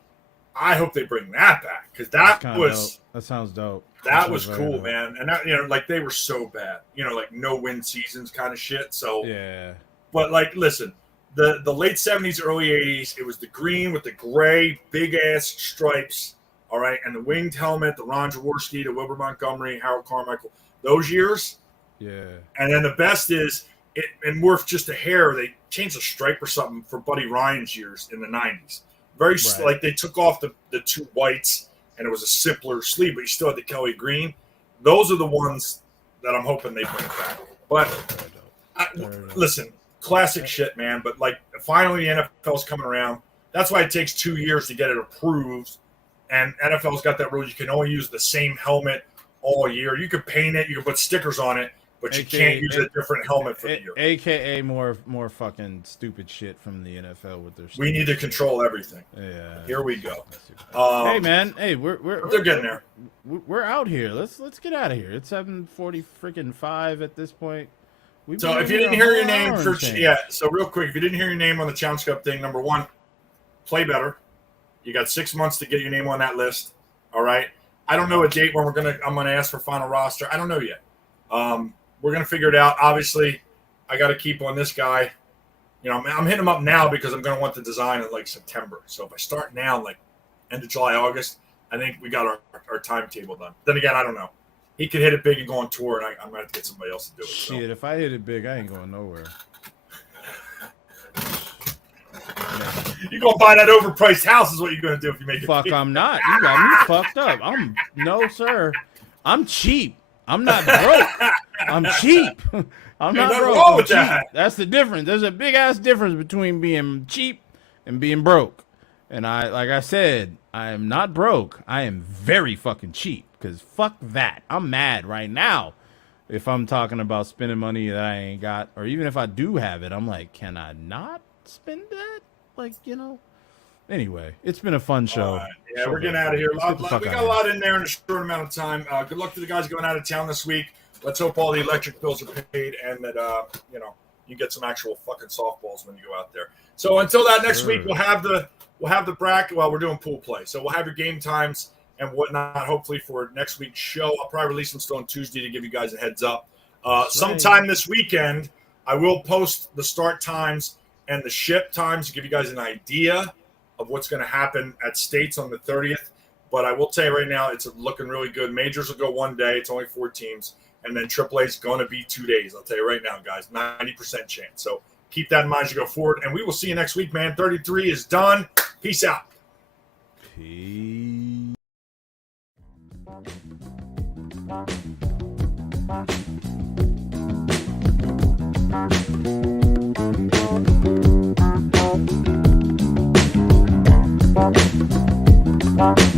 I hope they bring that back because that Kinda was dope. That sounds dope. that sounds was very cool, dope. man. And that, like they were so bad, like no win seasons kind of shit. So, Yeah. but like, listen, the late 70s, early 80s, it was the green with the gray big ass stripes. All right, and the winged helmet, the Ron Jaworski, the Wilbur Montgomery, Harold Carmichael, those years. Yeah. And then the best is it and worth just a hair. They changed the stripe or something for Buddy Ryan's years in the 90s. Very Right. like they took off the 2 whites and it was a simpler sleeve, but you still had the Kelly green. Those are the ones that I'm hoping they bring back. But listen, classic shit, man. But like finally the NFL's coming around. That's why it takes 2 years to get it approved. And NFL's got that rule: you can only use the same helmet all year. You can paint it, you can put stickers on it, but you can't use a different helmet for the year. AKA more fucking stupid shit from the NFL with their. We need to control everything. Yeah. Here we go. Hey man, hey, we're They're getting there. We're out here. Let's get out of here. It's 7:40 freaking 5 at this point. We've So been if you here didn't a hear your whole name hour for and change. so real quick, if you didn't hear your name on the Challenge Cup thing, number one, play better. You got 6 months to get your name on that list. All right. I don't know a date when I'm gonna ask for final roster. I don't know yet. We're gonna figure it out. Obviously, I got to keep on this guy. I'm hitting him up now because I'm gonna want the design in like September. So if I start now, like end of July, August, I think we got our timetable done. Then again, I don't know. He could hit it big and go on tour, and I'm gonna have to get somebody else to do it. So. Shit, if I hit it big, I ain't going nowhere. You're gonna buy that overpriced house, is what you're gonna do if you make it. Fuck, big. I'm not. You got me fucked up. No, sir. I'm cheap. I'm not broke. I'm cheap. I'm not nothing broke. wrong I'm with cheap. that. That's the difference. There's a big ass difference between being cheap and being broke. And like I said, I am not broke. I am very fucking cheap. Because fuck that. I'm mad right now if I'm talking about spending money that I ain't got. Or even if I do have it, I'm like, can I not spend that? Anyway, it's been a fun show. All right. Yeah, we're getting out of here. Let's get the fuck We out got a of lot in there in a short amount of time. Good luck to the guys going out of town this week. Let's hope all the electric bills are paid and that you get some actual fucking softballs when you go out there. So until that next week, we'll have the bracket. Well, we're doing pool play, so we'll have your game times and whatnot. Hopefully for next week's show, I'll probably release them still on Tuesday to give you guys a heads up. Sometime this weekend, I will post the start times and the ship times to give you guys an idea of what's going to happen at States on the 30th. But I will tell you right now, it's looking really good. Majors will go one day. It's only 4 teams. And then AAA is going to be 2 days. I'll tell you right now, guys, 90% chance. So keep that in mind as you go forward. And we will see you next week, man. 33 is done. Peace out. Peace. Peace.